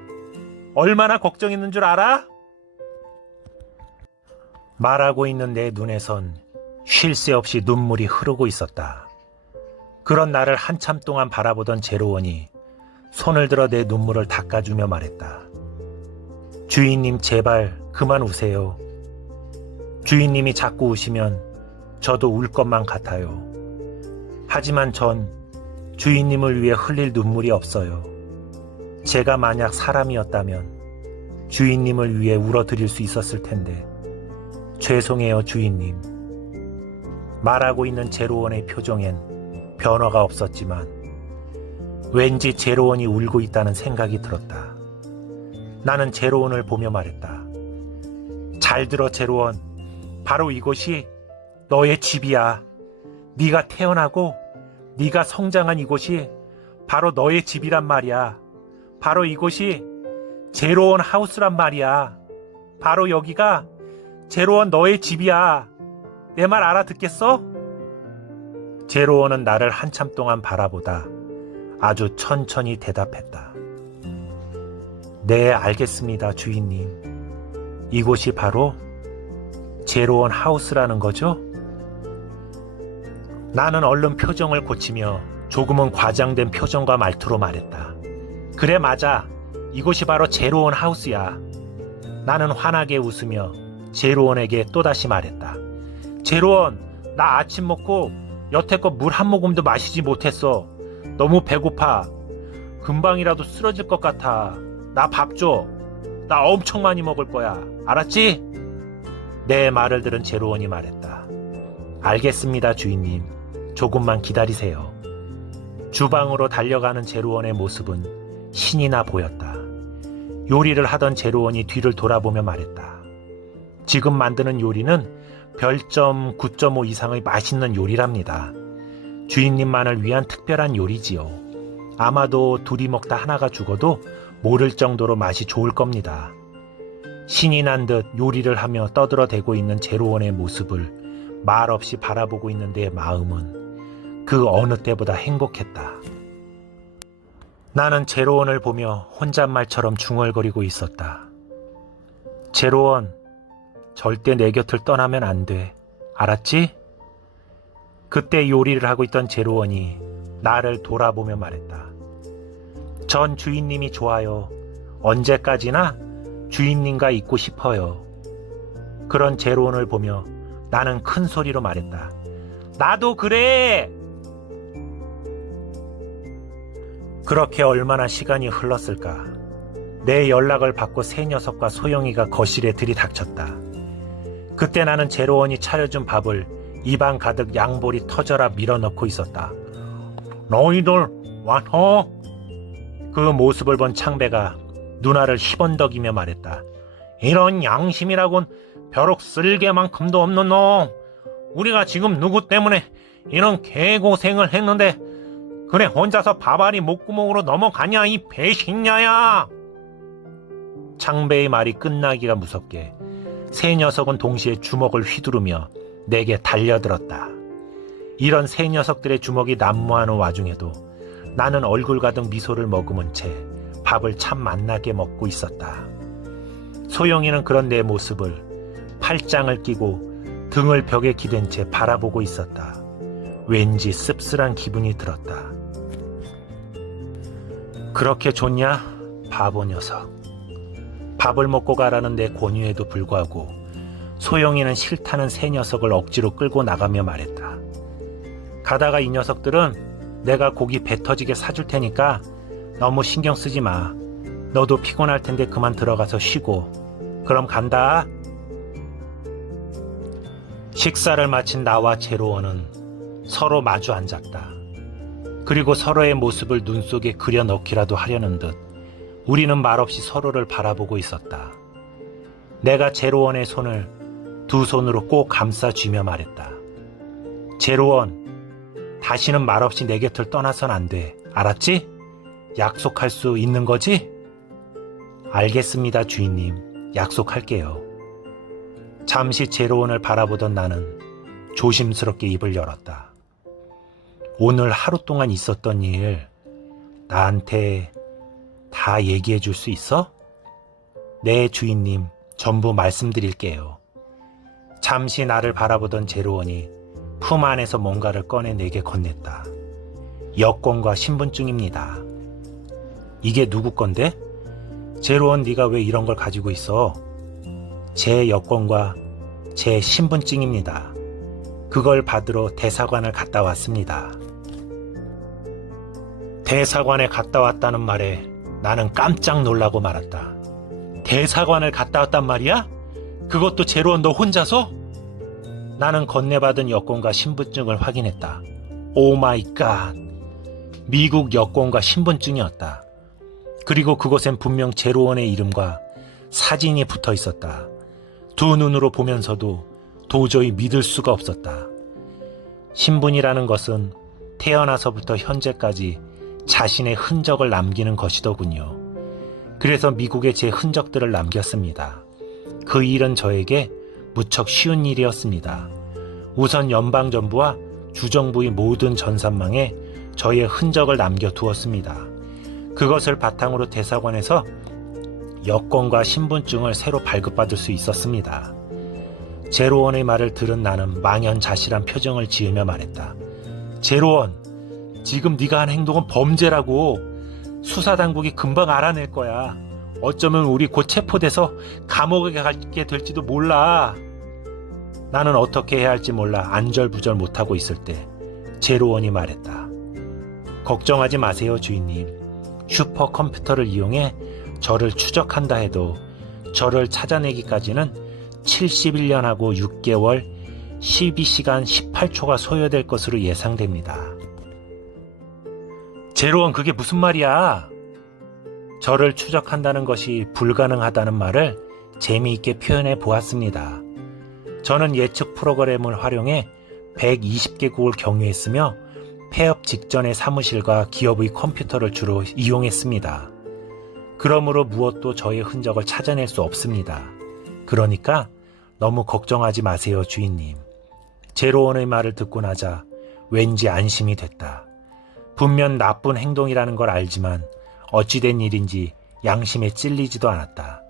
얼마나 걱정했는 줄 알아? 말하고 있는 내 눈에선 쉴 새 없이 눈물이 흐르고 있었다. 그런 나를 한참 동안 바라보던 제로원이 손을 들어 내 눈물을 닦아주며 말했다. 주인님 제발 그만 우세요. 주인님이 자꾸 우시면 저도 울 것만 같아요. 하지만 전 주인님을 위해 흘릴 눈물이 없어요. 제가 만약 사람이었다면 주인님을 위해 울어드릴 수 있었을 텐데 죄송해요, 주인님. 말하고 있는 제로원의 표정엔 변화가 없었지만 왠지 제로원이 울고 있다는 생각이 들었다. 나는 제로원을 보며 말했다. 잘 들어, 제로원. 바로 이곳이 너의 집이야. 네가 태어나고 네가 성장한 이곳이 바로 너의 집이란 말이야. 바로 이곳이 제로원 하우스란 말이야. 바로 여기가 제로원 너의 집이야. 내 말 알아듣겠어? 제로원은 나를 한참 동안 바라보다 아주 천천히 대답했다. 네, 알겠습니다, 주인님. 이곳이 바로 제로원 하우스라는 거죠? 나는 얼른 표정을 고치며 조금은 과장된 표정과 말투로 말했다. 그래, 맞아. 이곳이 바로 제로원 하우스야. 나는 환하게 웃으며 제로원에게 또다시 말했다. 제로원, 나 아침 먹고 여태껏 물 한 모금도 마시지 못했어. 너무 배고파. 금방이라도 쓰러질 것 같아. 나 밥 줘. 나 엄청 많이 먹을 거야. 알았지? 내 말을 들은 제로원이 말했다. 알겠습니다, 주인님. 조금만 기다리세요. 주방으로 달려가는 제로원의 모습은 신이 나 보였다. 요리를 하던 제로원이 뒤를 돌아보며 말했다. 지금 만드는 요리는 별점 9.5 이상의 맛있는 요리랍니다. 주인님만을 위한 특별한 요리지요. 아마도 둘이 먹다 하나가 죽어도 모를 정도로 맛이 좋을 겁니다. 신이 난 듯 요리를 하며 떠들어대고 있는 제로원의 모습을 말없이 바라보고 있는 내 마음은 그 어느 때보다 행복했다. 나는 제로원을 보며 혼잣말처럼 중얼거리고 있었다. 제로원, 절대 내 곁을 떠나면 안 돼. 알았지? 그때 요리를 하고 있던 제로원이 나를 돌아보며 말했다. 전 주인님이 좋아요. 언제까지나 주인님과 있고 싶어요. 그런 제로원을 보며 나는 큰 소리로 말했다. 나도 그래! 그렇게 얼마나 시간이 흘렀을까. 내 연락을 받고 새 녀석과 소영이가 거실에 들이닥쳤다. 그때 나는 제로원이 차려준 밥을 입안 가득 양볼이 터져라 밀어넣고 있었다. 너희들 왔어? 그 모습을 본 창배가 누나를 희번덕이며 말했다. 이런 양심이라곤 벼룩 쓸개만큼도 없는 놈. 우리가 지금 누구 때문에 이런 개고생을 했는데 그래 혼자서 밥알이 목구멍으로 넘어가냐 이 배신자야. 창배의 말이 끝나기가 무섭게 세 녀석은 동시에 주먹을 휘두르며 내게 달려들었다. 이런 세 녀석들의 주먹이 난무하는 와중에도 나는 얼굴 가득 미소를 머금은 채 밥을 참 맛나게 먹고 있었다. 소영이는 그런 내 모습을 팔짱을 끼고 등을 벽에 기댄 채 바라보고 있었다. 왠지 씁쓸한 기분이 들었다. 그렇게 좋냐? 바보 녀석. 밥을 먹고 가라는 내 권유에도 불구하고 소영이는 싫다는 새 녀석을 억지로 끌고 나가며 말했다. 가다가 이 녀석들은 내가 고기 배 터지게 사줄 테니까 너무 신경 쓰지 마. 너도 피곤할 텐데 그만 들어가서 쉬고. 그럼 간다. 식사를 마친 나와 제로원은 서로 마주 앉았다. 그리고 서로의 모습을 눈 속에 그려 넣기라도 하려는 듯 우리는 말없이 서로를 바라보고 있었다. 내가 제로원의 손을 두 손으로 꼭 감싸 쥐며 말했다. 제로원, 다시는 말없이 내 곁을 떠나선 안 돼. 알았지? 약속할 수 있는 거지? 알겠습니다, 주인님. 약속할게요. 잠시 제로원을 바라보던 나는 조심스럽게 입을 열었다. 오늘 하루 동안 있었던 일 나한테 다 얘기해 줄 수 있어? 네, 주인님. 전부 말씀드릴게요. 잠시 나를 바라보던 제로원이 품 안에서 뭔가를 꺼내 내게 건넸다. 여권과 신분증입니다. 이게 누구 건데? 제로원, 네가 왜 이런 걸 가지고 있어? 제 여권과 제 신분증입니다. 그걸 받으러 대사관을 갔다 왔습니다. 대사관에 갔다 왔다는 말에 나는 깜짝 놀라고 말았다. 대사관을 갔다 왔단 말이야? 그것도 제로원 너 혼자서? 나는 건네받은 여권과 신분증을 확인했다. 오 마이 갓. 미국 여권과 신분증이었다. 그리고 그곳엔 분명 제로원의 이름과 사진이 붙어 있었다. 두 눈으로 보면서도 도저히 믿을 수가 없었다. 신분이라는 것은 태어나서부터 현재까지 자신의 흔적을 남기는 것이더군요. 그래서 미국에 제 흔적들을 남겼습니다. 그 일은 저에게 무척 쉬운 일이었습니다. 우선 연방정부와 주정부의 모든 전산망에 저의 흔적을 남겨두었습니다. 그것을 바탕으로 대사관에서 여권과 신분증을 새로 발급받을 수 있었습니다. 제로원의 말을 들은 나는 망연자실한 표정을 지으며 말했다. 제로원, 지금 네가 한 행동은 범죄라고. 수사당국이 금방 알아낼 거야. 어쩌면 우리 곧 체포돼서 감옥에 가게 될지도 몰라. 나는 어떻게 해야 할지 몰라 안절부절 못하고 있을 때 제로원이 말했다. 걱정하지 마세요, 주인님. 슈퍼컴퓨터를 이용해 저를 추적한다 해도 저를 찾아내기까지는 71년하고 6개월 12시간 18초가 소요될 것으로 예상됩니다. 제로원, 그게 무슨 말이야? 저를 추적한다는 것이 불가능하다는 말을 재미있게 표현해 보았습니다. 저는 예측 프로그램을 활용해 120개국을 경유했으며 폐업 직전의 사무실과 기업의 컴퓨터를 주로 이용했습니다. 그러므로 무엇도 저의 흔적을 찾아낼 수 없습니다. 그러니까 너무 걱정하지 마세요, 주인님. 제로원의 말을 듣고 나자 왠지 안심이 됐다. 분명 나쁜 행동이라는 걸 알지만 어찌된 일인지 양심에 찔리지도 않았다.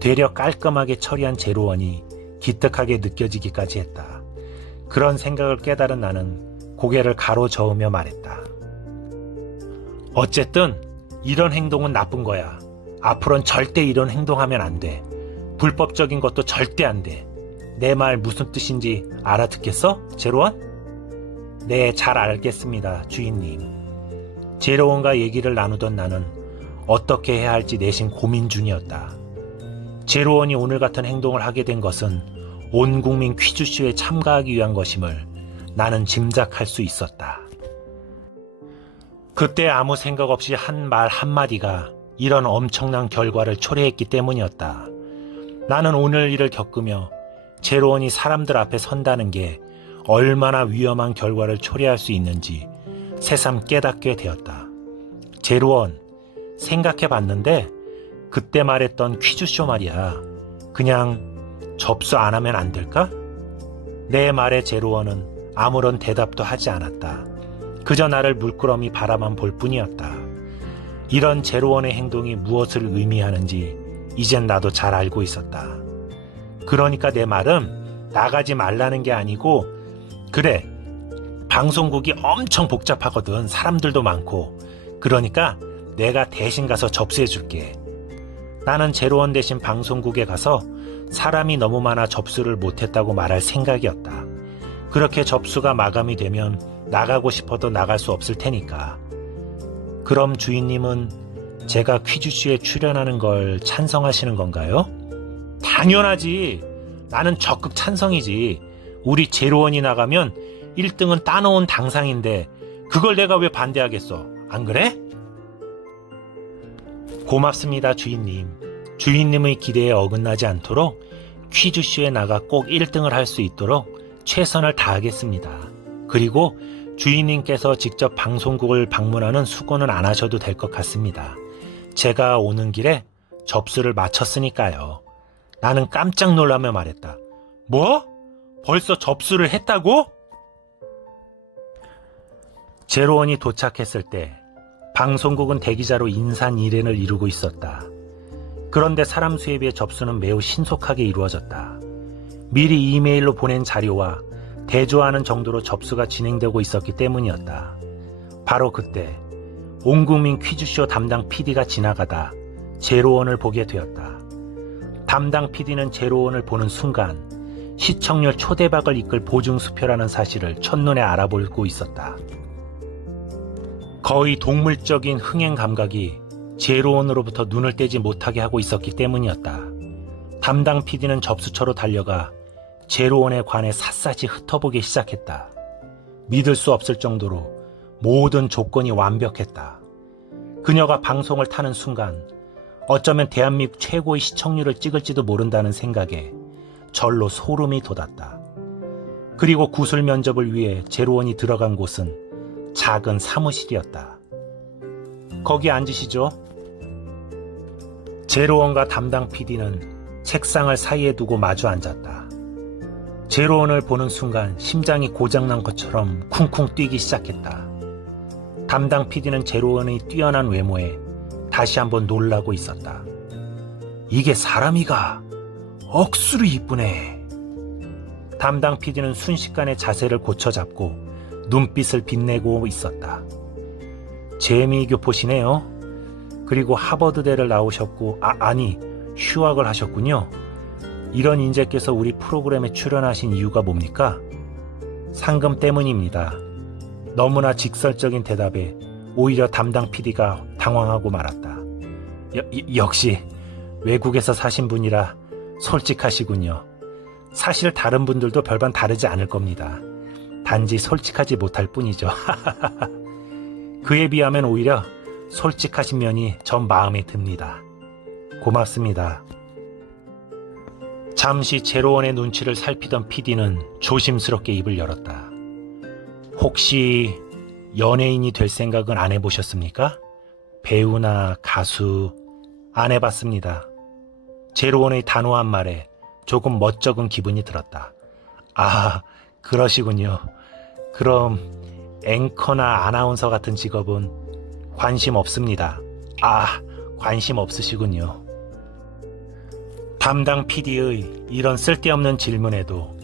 되려 깔끔하게 처리한 제로원이 기특하게 느껴지기까지 했다. 그런 생각을 깨달은 나는 고개를 가로저으며 말했다. 어쨌든 이런 행동은 나쁜 거야. 앞으로는 절대 이런 행동하면 안 돼. 불법적인 것도 절대 안 돼. 내 말 무슨 뜻인지 알아듣겠어, 제로원? 네, 잘 알겠습니다, 주인님. 제로원과 얘기를 나누던 나는 어떻게 해야 할지 내심 고민 중이었다. 제로원이 오늘 같은 행동을 하게 된 것은 온 국민 퀴즈쇼에 참가하기 위한 것임을 나는 짐작할 수 있었다. 그때 아무 생각 없이 한 말 한마디가 이런 엄청난 결과를 초래했기 때문이었다. 나는 오늘 일을 겪으며 제로원이 사람들 앞에 선다는 게 얼마나 위험한 결과를 초래할 수 있는지 새삼 깨닫게 되었다. 제로원, 생각해봤는데 그때 말했던 퀴즈쇼 말이야. 그냥 접수 안 하면 안 될까? 내 말에 제로원은 아무런 대답도 하지 않았다. 그저 나를 물끄러미 바라만 볼 뿐이었다. 이런 제로원의 행동이 무엇을 의미하는지 이젠 나도 잘 알고 있었다. 그러니까 내 말은 나가지 말라는 게 아니고, 그래, 방송국이 엄청 복잡하거든. 사람들도 많고. 그러니까 내가 대신 가서 접수해 줄게. 나는 제로원 대신 방송국에 가서 사람이 너무 많아 접수를 못했다고 말할 생각이었다. 그렇게 접수가 마감이 되면 나가고 싶어도 나갈 수 없을 테니까. 그럼 주인님은 제가 퀴즈쇼에 출연하는 걸 찬성하시는 건가요? 당연하지. 나는 적극 찬성이지. 우리 제로원이 나가면 1등은 따놓은 당상인데 그걸 내가 왜 반대하겠어? 안 그래? 고맙습니다, 주인님. 주인님의 기대에 어긋나지 않도록 퀴즈쇼에 나가 꼭 1등을 할 수 있도록 최선을 다하겠습니다. 그리고 주인님께서 직접 방송국을 방문하는 수고는 안 하셔도 될 것 같습니다. 제가 오는 길에 접수를 마쳤으니까요. 나는 깜짝 놀라며 말했다. 뭐? 벌써 접수를 했다고? 제로원이 도착했을 때 방송국은 대기자로 인산 일행을 이루고 있었다. 그런데 사람 수에 비해 접수는 매우 신속하게 이루어졌다. 미리 이메일로 보낸 자료와 대조하는 정도로 접수가 진행되고 있었기 때문이었다. 바로 그때 온국민 퀴즈쇼 담당 PD가 지나가다 제로원을 보게 되었다. 담당 PD는 제로원을 보는 순간 시청률 초대박을 이끌 보증수표라는 사실을 첫눈에 알아보고 있었다. 거의 동물적인 흥행 감각이 제로원으로부터 눈을 떼지 못하게 하고 있었기 때문이었다. 담당 PD는 접수처로 달려가 제로원에 관해 샅샅이 훑어보기 시작했다. 믿을 수 없을 정도로 모든 조건이 완벽했다. 그녀가 방송을 타는 순간 어쩌면 대한민국 최고의 시청률을 찍을지도 모른다는 생각에 절로 소름이 돋았다. 그리고 구술 면접을 위해 제로원이 들어간 곳은 작은 사무실이었다. 거기 앉으시죠. 제로원과 담당 PD는 책상을 사이에 두고 마주 앉았다. 제로원을 보는 순간 심장이 고장난 것처럼 쿵쿵 뛰기 시작했다. 담당 PD는 제로원의 뛰어난 외모에 다시 한번 놀라고 있었다. 이게 사람이가 억수로 이쁘네. 담당 PD는 순식간에 자세를 고쳐잡고 눈빛을 빛내고 있었다. 재미교포시네요. 그리고 하버드대를 나오셨고 아니 휴학을 하셨군요. 이런 인재께서 우리 프로그램에 출연하신 이유가 뭡니까? 상금 때문입니다. 너무나 직설적인 대답에 오히려 담당 PD가 당황하고 말았다. 역시 외국에서 사신 분이라 솔직하시군요. 사실 다른 분들도 별반 다르지 않을 겁니다. 단지 솔직하지 못할 뿐이죠. 그에 비하면 오히려 솔직하신 면이 전 마음에 듭니다. 고맙습니다. 잠시 제로원의 눈치를 살피던 PD는 조심스럽게 입을 열었다. 혹시 연예인이 될 생각은 안 해보셨습니까? 배우나 가수 안 해봤습니다. 제로원의 단호한 말에 조금 멋쩍은 기분이 들었다. 아, 그러시군요. 그럼 앵커나 아나운서 같은 직업은 관심 없습니다. 아, 관심 없으시군요. 담당 PD의 이런 쓸데없는 질문에도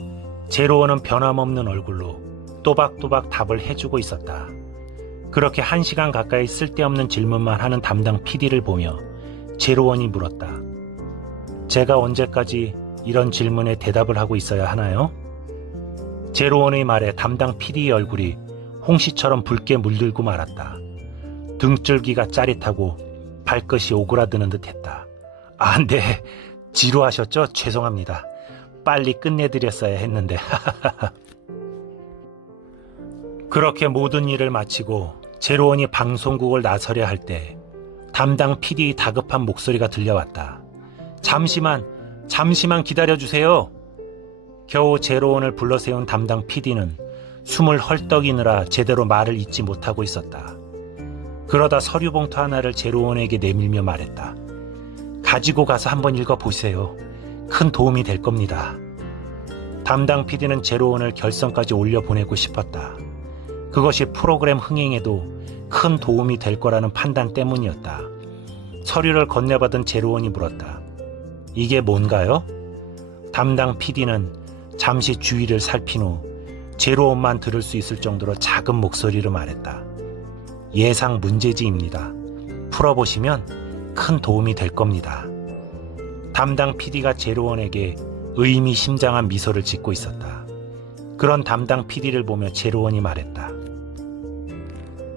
제로원은 변함없는 얼굴로 또박또박 답을 해주고 있었다. 그렇게 1시간 가까이 쓸데없는 질문만 하는 담당 PD를 보며 제로원이 물었다. 제가 언제까지 이런 질문에 대답을 하고 있어야 하나요? 제로원의 말에 담당 PD의 얼굴이 홍시처럼 붉게 물들고 말았다. 등줄기가 짜릿하고 발끝이 오그라드는 듯했다. 아, 네. 지루하셨죠? 죄송합니다. 빨리 끝내드렸어야 했는데. 그렇게 모든 일을 마치고 제로원이 방송국을 나서려 할 때 담당 PD의 다급한 목소리가 들려왔다. 잠시만 기다려주세요. 겨우 제로원을 불러세운 담당 PD는 숨을 헐떡이느라 제대로 말을 잇지 못하고 있었다. 그러다 서류 봉투 하나를 제로원에게 내밀며 말했다. 가지고 가서 한번 읽어보세요. 큰 도움이 될 겁니다. 담당 PD는 제로원을 결선까지 올려보내고 싶었다. 그것이 프로그램 흥행에도 큰 도움이 될 거라는 판단 때문이었다. 서류를 건네받은 제로원이 물었다. 이게 뭔가요? 담당 PD는 잠시 주위를 살핀 후 제로원만 들을 수 있을 정도로 작은 목소리로 말했다. 예상 문제지입니다. 풀어보시면 큰 도움이 될 겁니다. 담당 PD가 제로원에게 의미심장한 미소를 짓고 있었다. 그런 담당 PD를 보며 제로원이 말했다.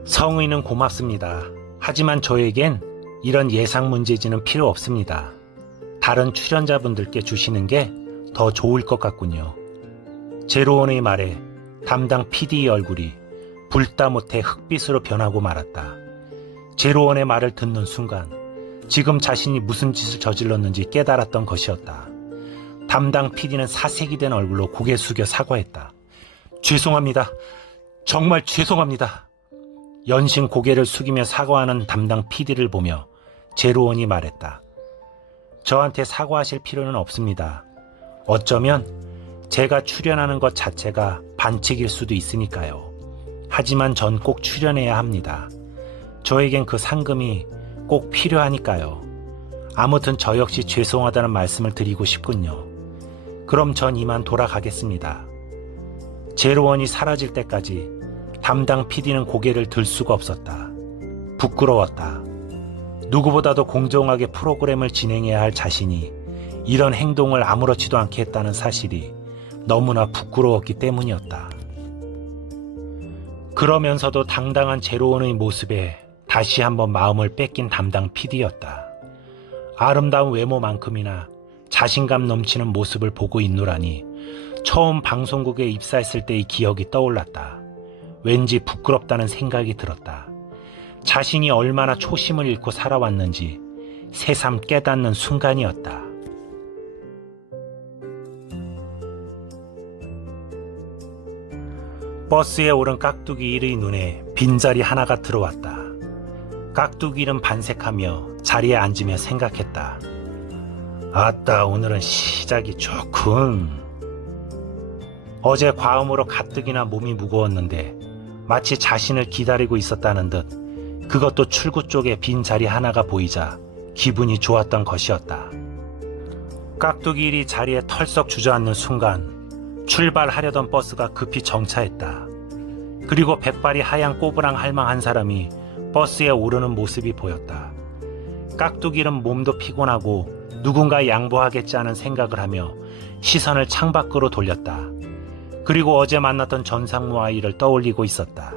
성의는 고맙습니다. 하지만 저에겐 이런 예상 문제지는 필요 없습니다. 다른 출연자분들께 주시는 게 더 좋을 것 같군요. 제로원의 말에 담당 PD의 얼굴이 불다 못해 흑빛으로 변하고 말았다. 제로원의 말을 듣는 순간 지금 자신이 무슨 짓을 저질렀는지 깨달았던 것이었다. 담당 PD는 사색이 된 얼굴로 고개 숙여 사과했다. 죄송합니다. 정말 죄송합니다. 연신 고개를 숙이며 사과하는 담당 PD를 보며 제로원이 말했다. 저한테 사과하실 필요는 없습니다. 어쩌면 제가 출연하는 것 자체가 반칙일 수도 있으니까요. 하지만 전 꼭 출연해야 합니다. 저에겐 그 상금이 꼭 필요하니까요. 아무튼 저 역시 죄송하다는 말씀을 드리고 싶군요. 그럼 전 이만 돌아가겠습니다. 제로원이 사라질 때까지 담당 PD는 고개를 들 수가 없었다. 부끄러웠다. 누구보다도 공정하게 프로그램을 진행해야 할 자신이 이런 행동을 아무렇지도 않게 했다는 사실이 너무나 부끄러웠기 때문이었다. 그러면서도 당당한 제로원의 모습에 다시 한번 마음을 뺏긴 담당 PD였다. 아름다운 외모만큼이나 자신감 넘치는 모습을 보고 있노라니 처음 방송국에 입사했을 때의 기억이 떠올랐다. 왠지 부끄럽다는 생각이 들었다. 자신이 얼마나 초심을 잃고 살아왔는지 새삼 깨닫는 순간이었다. 버스에 오른 깍두기 일의 눈에 빈자리 하나가 들어왔다. 깍두기는 반색하며 자리에 앉으며 생각했다. 아따, 오늘은 시작이 좋군. 어제 과음으로 가뜩이나 몸이 무거웠는데 마치 자신을 기다리고 있었다는 듯 그것도 출구 쪽에 빈 자리 하나가 보이자 기분이 좋았던 것이었다. 깍두기일이 자리에 털썩 주저앉는 순간 출발하려던 버스가 급히 정차했다. 그리고 백발이 하얀 꼬부랑 할망 한 사람이 버스에 오르는 모습이 보였다. 깍두기일은 몸도 피곤하고 누군가 양보하겠지 하는 생각을 하며 시선을 창밖으로 돌렸다. 그리고 어제 만났던 전상무 아이를 떠올리고 있었다.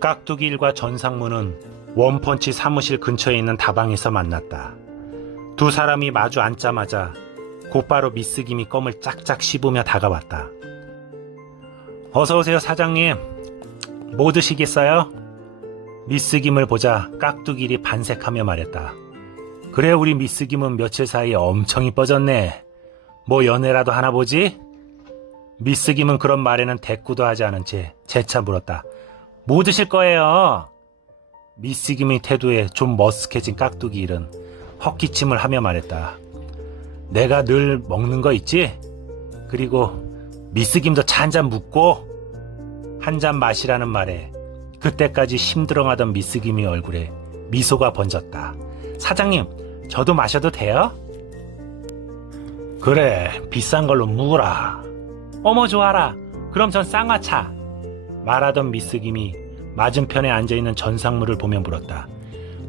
깍두기일과 전상무는 원펀치 사무실 근처에 있는 다방에서 만났다. 두 사람이 마주 앉자마자 곧바로 미스김이 껌을 짝짝 씹으며 다가왔다. 어서오세요, 사장님. 뭐 드시겠어요? 미스김을 보자 깍두기일이 반색하며 말했다. 그래, 우리 미스김은 며칠 사이에 엄청 이뻐졌네. 뭐 연애라도 하나 보지? 미스김은 그런 말에는 대꾸도 하지 않은 채 재차 물었다. 뭐 드실 거예요? 미스김의 태도에 좀 머쓱해진 깍두기일은 헛기침을 하며 말했다. 내가 늘 먹는 거 있지? 그리고 미스김도 차 한 잔 묻고. 한 잔 마시라는 말에 그때까지 심드렁하던 미스김의 얼굴에 미소가 번졌다. 사장님, 저도 마셔도 돼요? 그래, 비싼 걸로 묵으라. 어머, 좋아라. 그럼 전 쌍화차. 말하던 미스김이 맞은편에 앉아있는 전상무를 보며 물었다.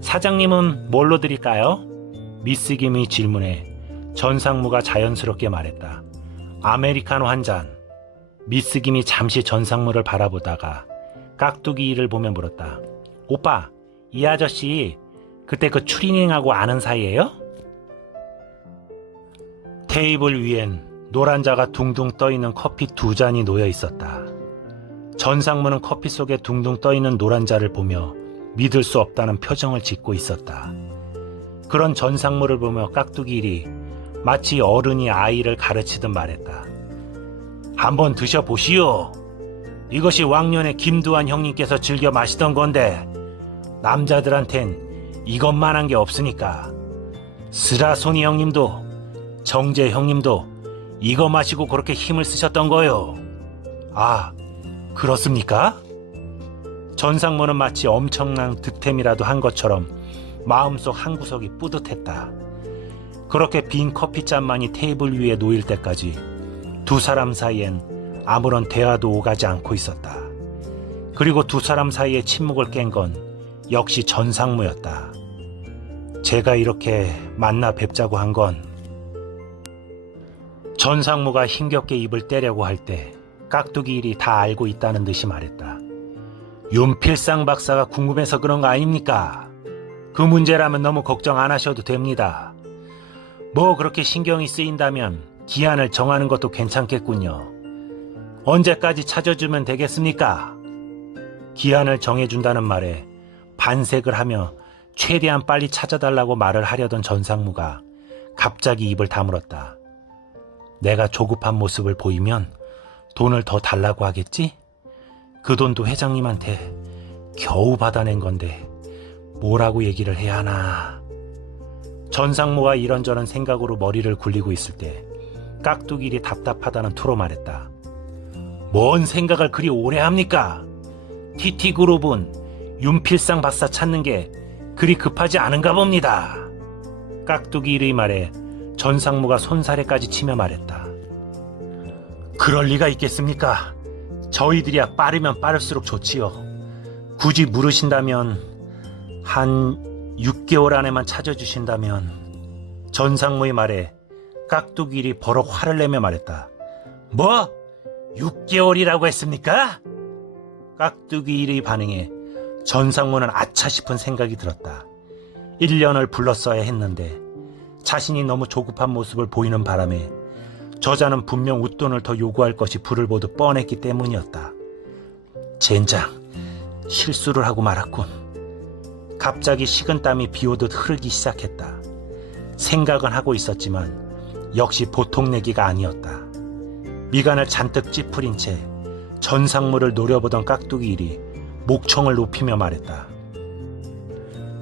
사장님은 뭘로 드릴까요? 미스김의 질문에 전상무가 자연스럽게 말했다. 아메리카노 한 잔. 미스김이 잠시 전상무를 바라보다가 깍두기일을 보며 물었다. 오빠, 이 아저씨 그때 그 추리닝하고 아는 사이예요? 테이블 위엔 노란자가 둥둥 떠있는 커피 두 잔이 놓여 있었다. 전상무는 커피 속에 둥둥 떠있는 노란자를 보며 믿을 수 없다는 표정을 짓고 있었다. 그런 전상무를 보며 깍두기일이 마치 어른이 아이를 가르치듯 말했다. 한번 드셔보시오. 이것이 왕년에 김두한 형님께서 즐겨 마시던 건데 남자들한텐 이것만한 게 없으니까. 스라소니 형님도 정재 형님도 이거 마시고 그렇게 힘을 쓰셨던 거요. 아, 그렇습니까? 전상무는 마치 엄청난 득템이라도 한 것처럼 마음속 한구석이 뿌듯했다. 그렇게 빈 커피잔만이 테이블 위에 놓일 때까지 두 사람 사이엔 아무런 대화도 오가지 않고 있었다. 그리고 두 사람 사이의 침묵을 깬 건 역시 전상무였다. 제가 이렇게 만나 뵙자고 한 건 전상무가 힘겹게 입을 떼려고 할 때 깍두기일이 다 알고 있다는 듯이 말했다. 윤필상 박사가 궁금해서 그런 거 아닙니까? 그 문제라면 너무 걱정 안 하셔도 됩니다. 뭐 그렇게 신경이 쓰인다면 기한을 정하는 것도 괜찮겠군요. 언제까지 찾아주면 되겠습니까? 기한을 정해준다는 말에 반색을 하며 최대한 빨리 찾아달라고 말을 하려던 전상무가 갑자기 입을 다물었다. 내가 조급한 모습을 보이면 돈을 더 달라고 하겠지? 그 돈도 회장님한테 겨우 받아낸 건데 뭐라고 얘기를 해야 하나. 전상무가 이런저런 생각으로 머리를 굴리고 있을 때 깍두기일이 답답하다는 투로 말했다. 뭔 생각을 그리 오래 합니까? TT그룹은 윤필상 박사 찾는 게 그리 급하지 않은가 봅니다. 깍두기일의 말에 전상무가 손사래까지 치며 말했다. 그럴 리가 있겠습니까? 저희들이야 빠르면 빠를수록 좋지요. 굳이 물으신다면 한 6개월 안에만 찾아주신다면. 전상무의 말에 깍두기일이 버럭 화를 내며 말했다. 뭐? 6개월이라고 했습니까? 깍두기일의 반응에 전상무는 아차 싶은 생각이 들었다. 1년을 불렀어야 했는데 자신이 너무 조급한 모습을 보이는 바람에 저자는 분명 웃돈을 더 요구할 것이 불을 보듯 뻔했기 때문이었다. 젠장, 실수를 하고 말았군. 갑자기 식은땀이 비오듯 흐르기 시작했다. 생각은 하고 있었지만 역시 보통 내기가 아니었다. 미간을 잔뜩 찌푸린 채 전상무를 노려보던 깍두기일이 목청을 높이며 말했다.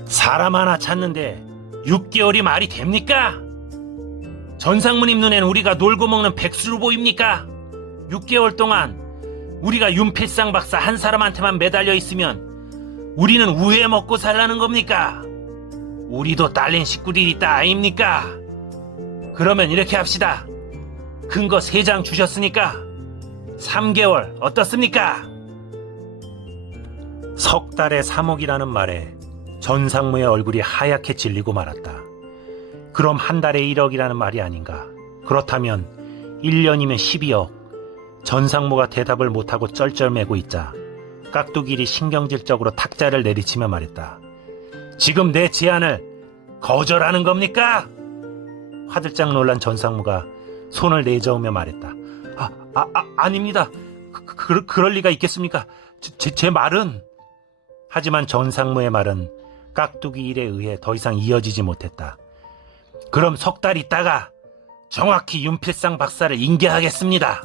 사람 하나 찾는데 6개월이 말이 됩니까? 전상무님 눈엔 우리가 놀고 먹는 백수로 보입니까? 6개월 동안 우리가 윤필상 박사 한 사람한테만 매달려 있으면 우리는 우회 먹고 살라는 겁니까? 우리도 딸린 식구들이 있다 아닙니까? 그러면 이렇게 합시다. 근거 3장 주셨으니까 3개월 어떻습니까? 석 달에 3억이라는 말에 전상무의 얼굴이 하얗게 질리고 말았다. 그럼 한 달에 1억이라는 말이 아닌가? 그렇다면 1년이면 12억. 전상무가 대답을 못하고 쩔쩔매고 있자 깍두기일이 신경질적으로 탁자를 내리치며 말했다. 지금 내 제안을 거절하는 겁니까? 화들짝 놀란 전상무가 손을 내저으며 말했다. 아닙니다. 그럴 리가 있겠습니까? 제 말은... 하지만 전상무의 말은 깍두기일에 의해 더 이상 이어지지 못했다. 그럼 석 달 있다가 정확히 윤필상 박사를 인계하겠습니다.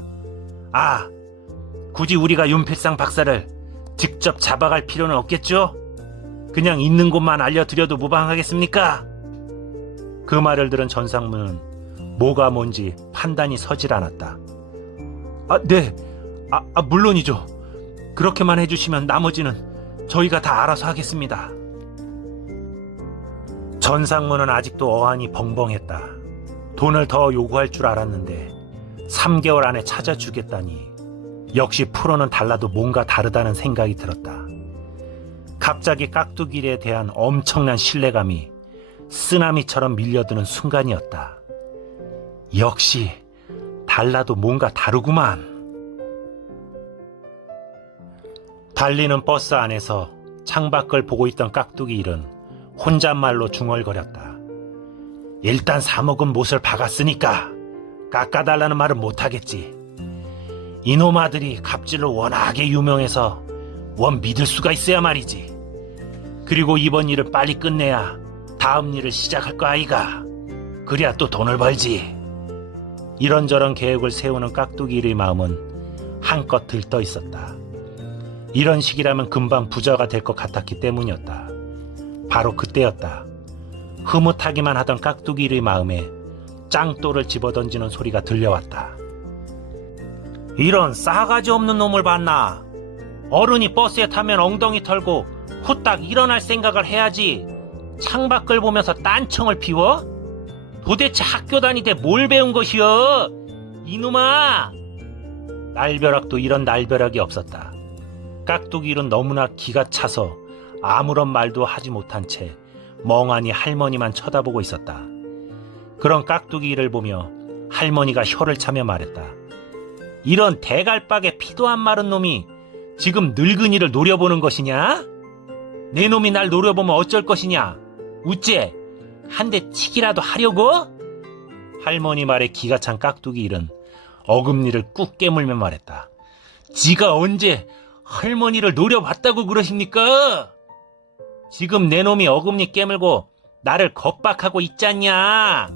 굳이 우리가 윤필상 박사를 직접 잡아갈 필요는 없겠죠? 그냥 있는 곳만 알려드려도 무방하겠습니까? 그 말을 들은 전상무는 뭐가 뭔지 판단이 서질 않았다. 네, 물론이죠. 그렇게만 해주시면 나머지는 저희가 다 알아서 하겠습니다. 전상무는 아직도 어안이 벙벙했다. 돈을 더 요구할 줄 알았는데 3개월 안에 찾아주겠다니 역시 프로는 달라도 뭔가 다르다는 생각이 들었다. 갑자기 깍두기일에 대한 엄청난 신뢰감이 쓰나미처럼 밀려드는 순간이었다. 역시 달라도 뭔가 다르구만. 달리는 버스 안에서 창밖을 보고 있던 깍두기일은 혼잣말로 중얼거렸다. 일단 3억은 못을 박았으니까 깎아달라는 말은 못하겠지. 이놈 아들이 갑질로 워낙에 유명해서 원 믿을 수가 있어야 말이지. 그리고 이번 일을 빨리 끝내야 다음 일을 시작할 거 아이가. 그래야 또 돈을 벌지. 이런저런 계획을 세우는 깍두기일의 마음은 한껏 들떠 있었다. 이런 식이라면 금방 부자가 될 것 같았기 때문이었다. 바로 그때였다. 흐뭇하기만 하던 깍두기일의 마음에 짱또를 집어던지는 소리가 들려왔다. 이런 싸가지 없는 놈을 봤나? 어른이 버스에 타면 엉덩이 털고 후딱 일어날 생각을 해야지. 창밖을 보면서 딴청을 피워? 도대체 학교 다니대 뭘 배운 것이여? 이놈아! 날벼락도 이런 날벼락이 없었다. 깍두기일은 너무나 기가 차서 아무런 말도 하지 못한 채 멍하니 할머니만 쳐다보고 있었다. 그런 깍두기일을 보며 할머니가 혀를 차며 말했다. 이런 대갈박에 피도 안 마른 놈이 지금 늙은이를 노려보는 것이냐? 내 놈이 날 노려보면 어쩔 것이냐? 우째 한 대 치기라도 하려고? 할머니 말에 기가 찬 깍두기일은 어금니를 꾹 깨물며 말했다. 지가 언제 할머니를 노려봤다고 그러십니까? 지금 내 놈이 어금니 깨물고 나를 겁박하고 있잖냐?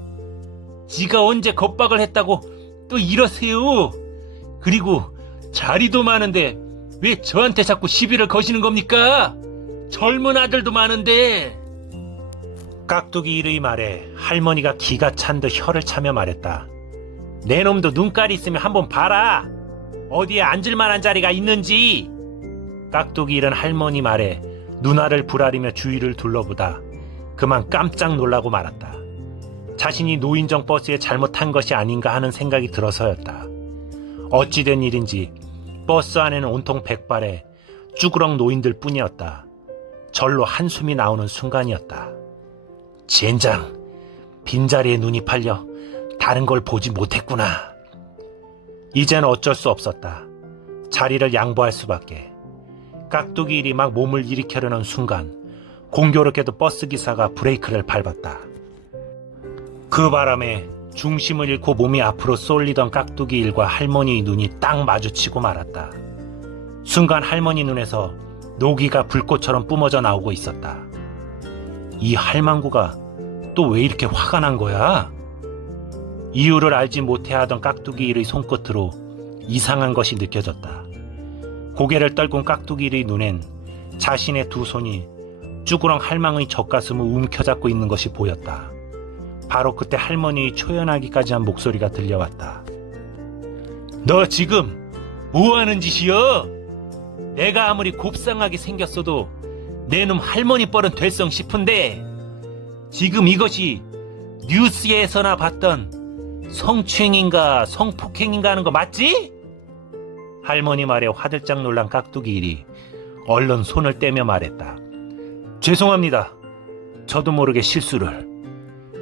지가 언제 겁박을 했다고 또 이러세요? 그리고 자리도 많은데 왜 저한테 자꾸 시비를 거시는 겁니까? 젊은 아들도 많은데. 깍두기일의 말에 할머니가 기가 찬 듯 혀를 차며 말했다. 내 놈도 눈깔이 있으면 한번 봐라. 어디에 앉을 만한 자리가 있는지. 깍두기일은 할머니 말에 눈알을 부라리며 주위를 둘러보다 그만 깜짝 놀라고 말았다. 자신이 노인정 버스에 잘못한 것이 아닌가 하는 생각이 들어서였다. 어찌된 일인지 버스 안에는 온통 백발의 쭈그렁 노인들 뿐이었다. 절로 한숨이 나오는 순간이었다. 젠장, 빈자리에 눈이 팔려 다른 걸 보지 못했구나. 이젠 어쩔 수 없었다. 자리를 양보할 수밖에. 깍두기일이 막 몸을 일으켜려는 순간 공교롭게도 버스기사가 브레이크를 밟았다. 그 바람에 중심을 잃고 몸이 앞으로 쏠리던 깍두기일과 할머니의 눈이 딱 마주치고 말았다. 순간 할머니 눈에서 노기가 불꽃처럼 뿜어져 나오고 있었다. 이 할망구가 또 왜 이렇게 화가 난 거야? 이유를 알지 못해하던 깍두기일의 손끝으로 이상한 것이 느껴졌다. 고개를 떨군 깍두기일의 눈엔 자신의 두 손이 쭈구렁 할망의 젖가슴을 움켜잡고 있는 것이 보였다. 바로 그때 할머니의 초연하기까지 한 목소리가 들려왔다. 너 지금 뭐하는 짓이여? 내가 아무리 곱상하게 생겼어도 내 놈 할머니 뻘은 될성 싶은데 지금 이것이 뉴스에서나 봤던 성추행인가 성폭행인가 하는 거 맞지? 할머니 말에 화들짝 놀란 깍두기 일이 얼른 손을 떼며 말했다. 죄송합니다. 저도 모르게 실수를.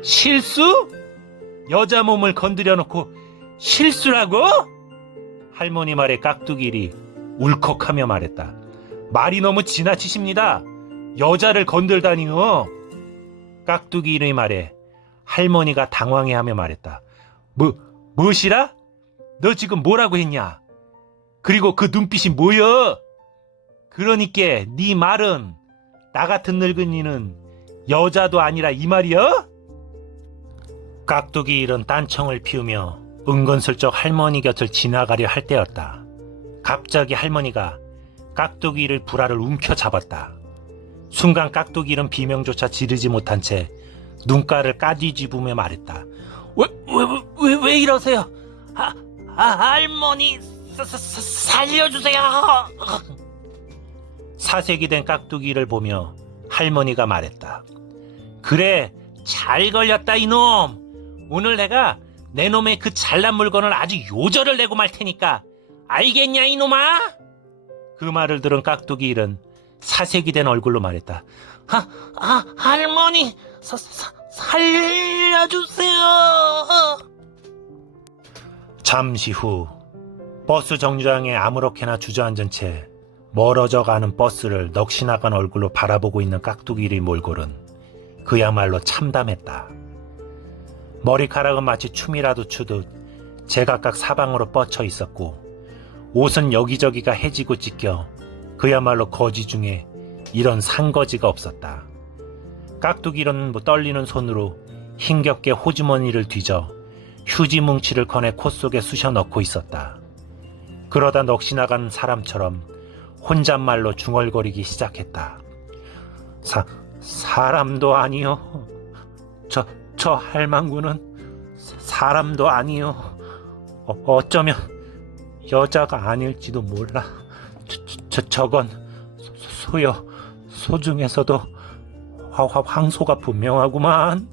실수? 여자 몸을 건드려 놓고 실수라고? 할머니 말에 깍두기 일이 울컥하며 말했다. 말이 너무 지나치십니다. 여자를 건들다니요. 깍두기 일의 말에 할머니가 당황해하며 말했다. 무엇이라? 너 지금 뭐라고 했냐? 그리고 그 눈빛이 뭐여? 그러니까 네 말은 나 같은 늙은이는 여자도 아니라 이 말이여? 깍두기 일은 딴청을 피우며 은근슬쩍 할머니 곁을 지나가려 할 때였다. 갑자기 할머니가 깍두기 일을 불알을 움켜잡았다. 순간 깍두기 일은 비명조차 지르지 못한 채 눈가를 까뒤집으며 말했다. 왜 이러세요? 할머니 살려주세요. 사색이 된 깍두기를 보며 할머니가 말했다. 그래, 잘 걸렸다 이놈. 오늘 내가 내 놈의 그 잘난 물건을 아주 요절을 내고 말 테니까 알겠냐 이놈아? 그 말을 들은 깍두기 일은 사색이 된 얼굴로 말했다. 할머니 살려주세요. 잠시 후 버스 정류장에 아무렇게나 주저앉은 채 멀어져 가는 버스를 넋이나간 얼굴로 바라보고 있는 깍두기의 몰골은 그야말로 참담했다. 머리카락은 마치 춤이라도 추듯 제각각 사방으로 뻗쳐 있었고 옷은 여기저기가 해지고 찢겨 그야말로 거지 중에 이런 산거지가 없었다. 깍두기는 떨리는 손으로 힘겹게 호주머니를 뒤져 휴지 뭉치를 꺼내 코 속에 쑤셔 넣고 있었다. 그러다 넋이나간 사람처럼 혼잣말로 중얼거리기 시작했다. 사람도 아니요. 저 할망구는 사람도 아니요. 어쩌면 여자가 아닐지도 몰라. 저건 소중에서도 황소가 분명하구만.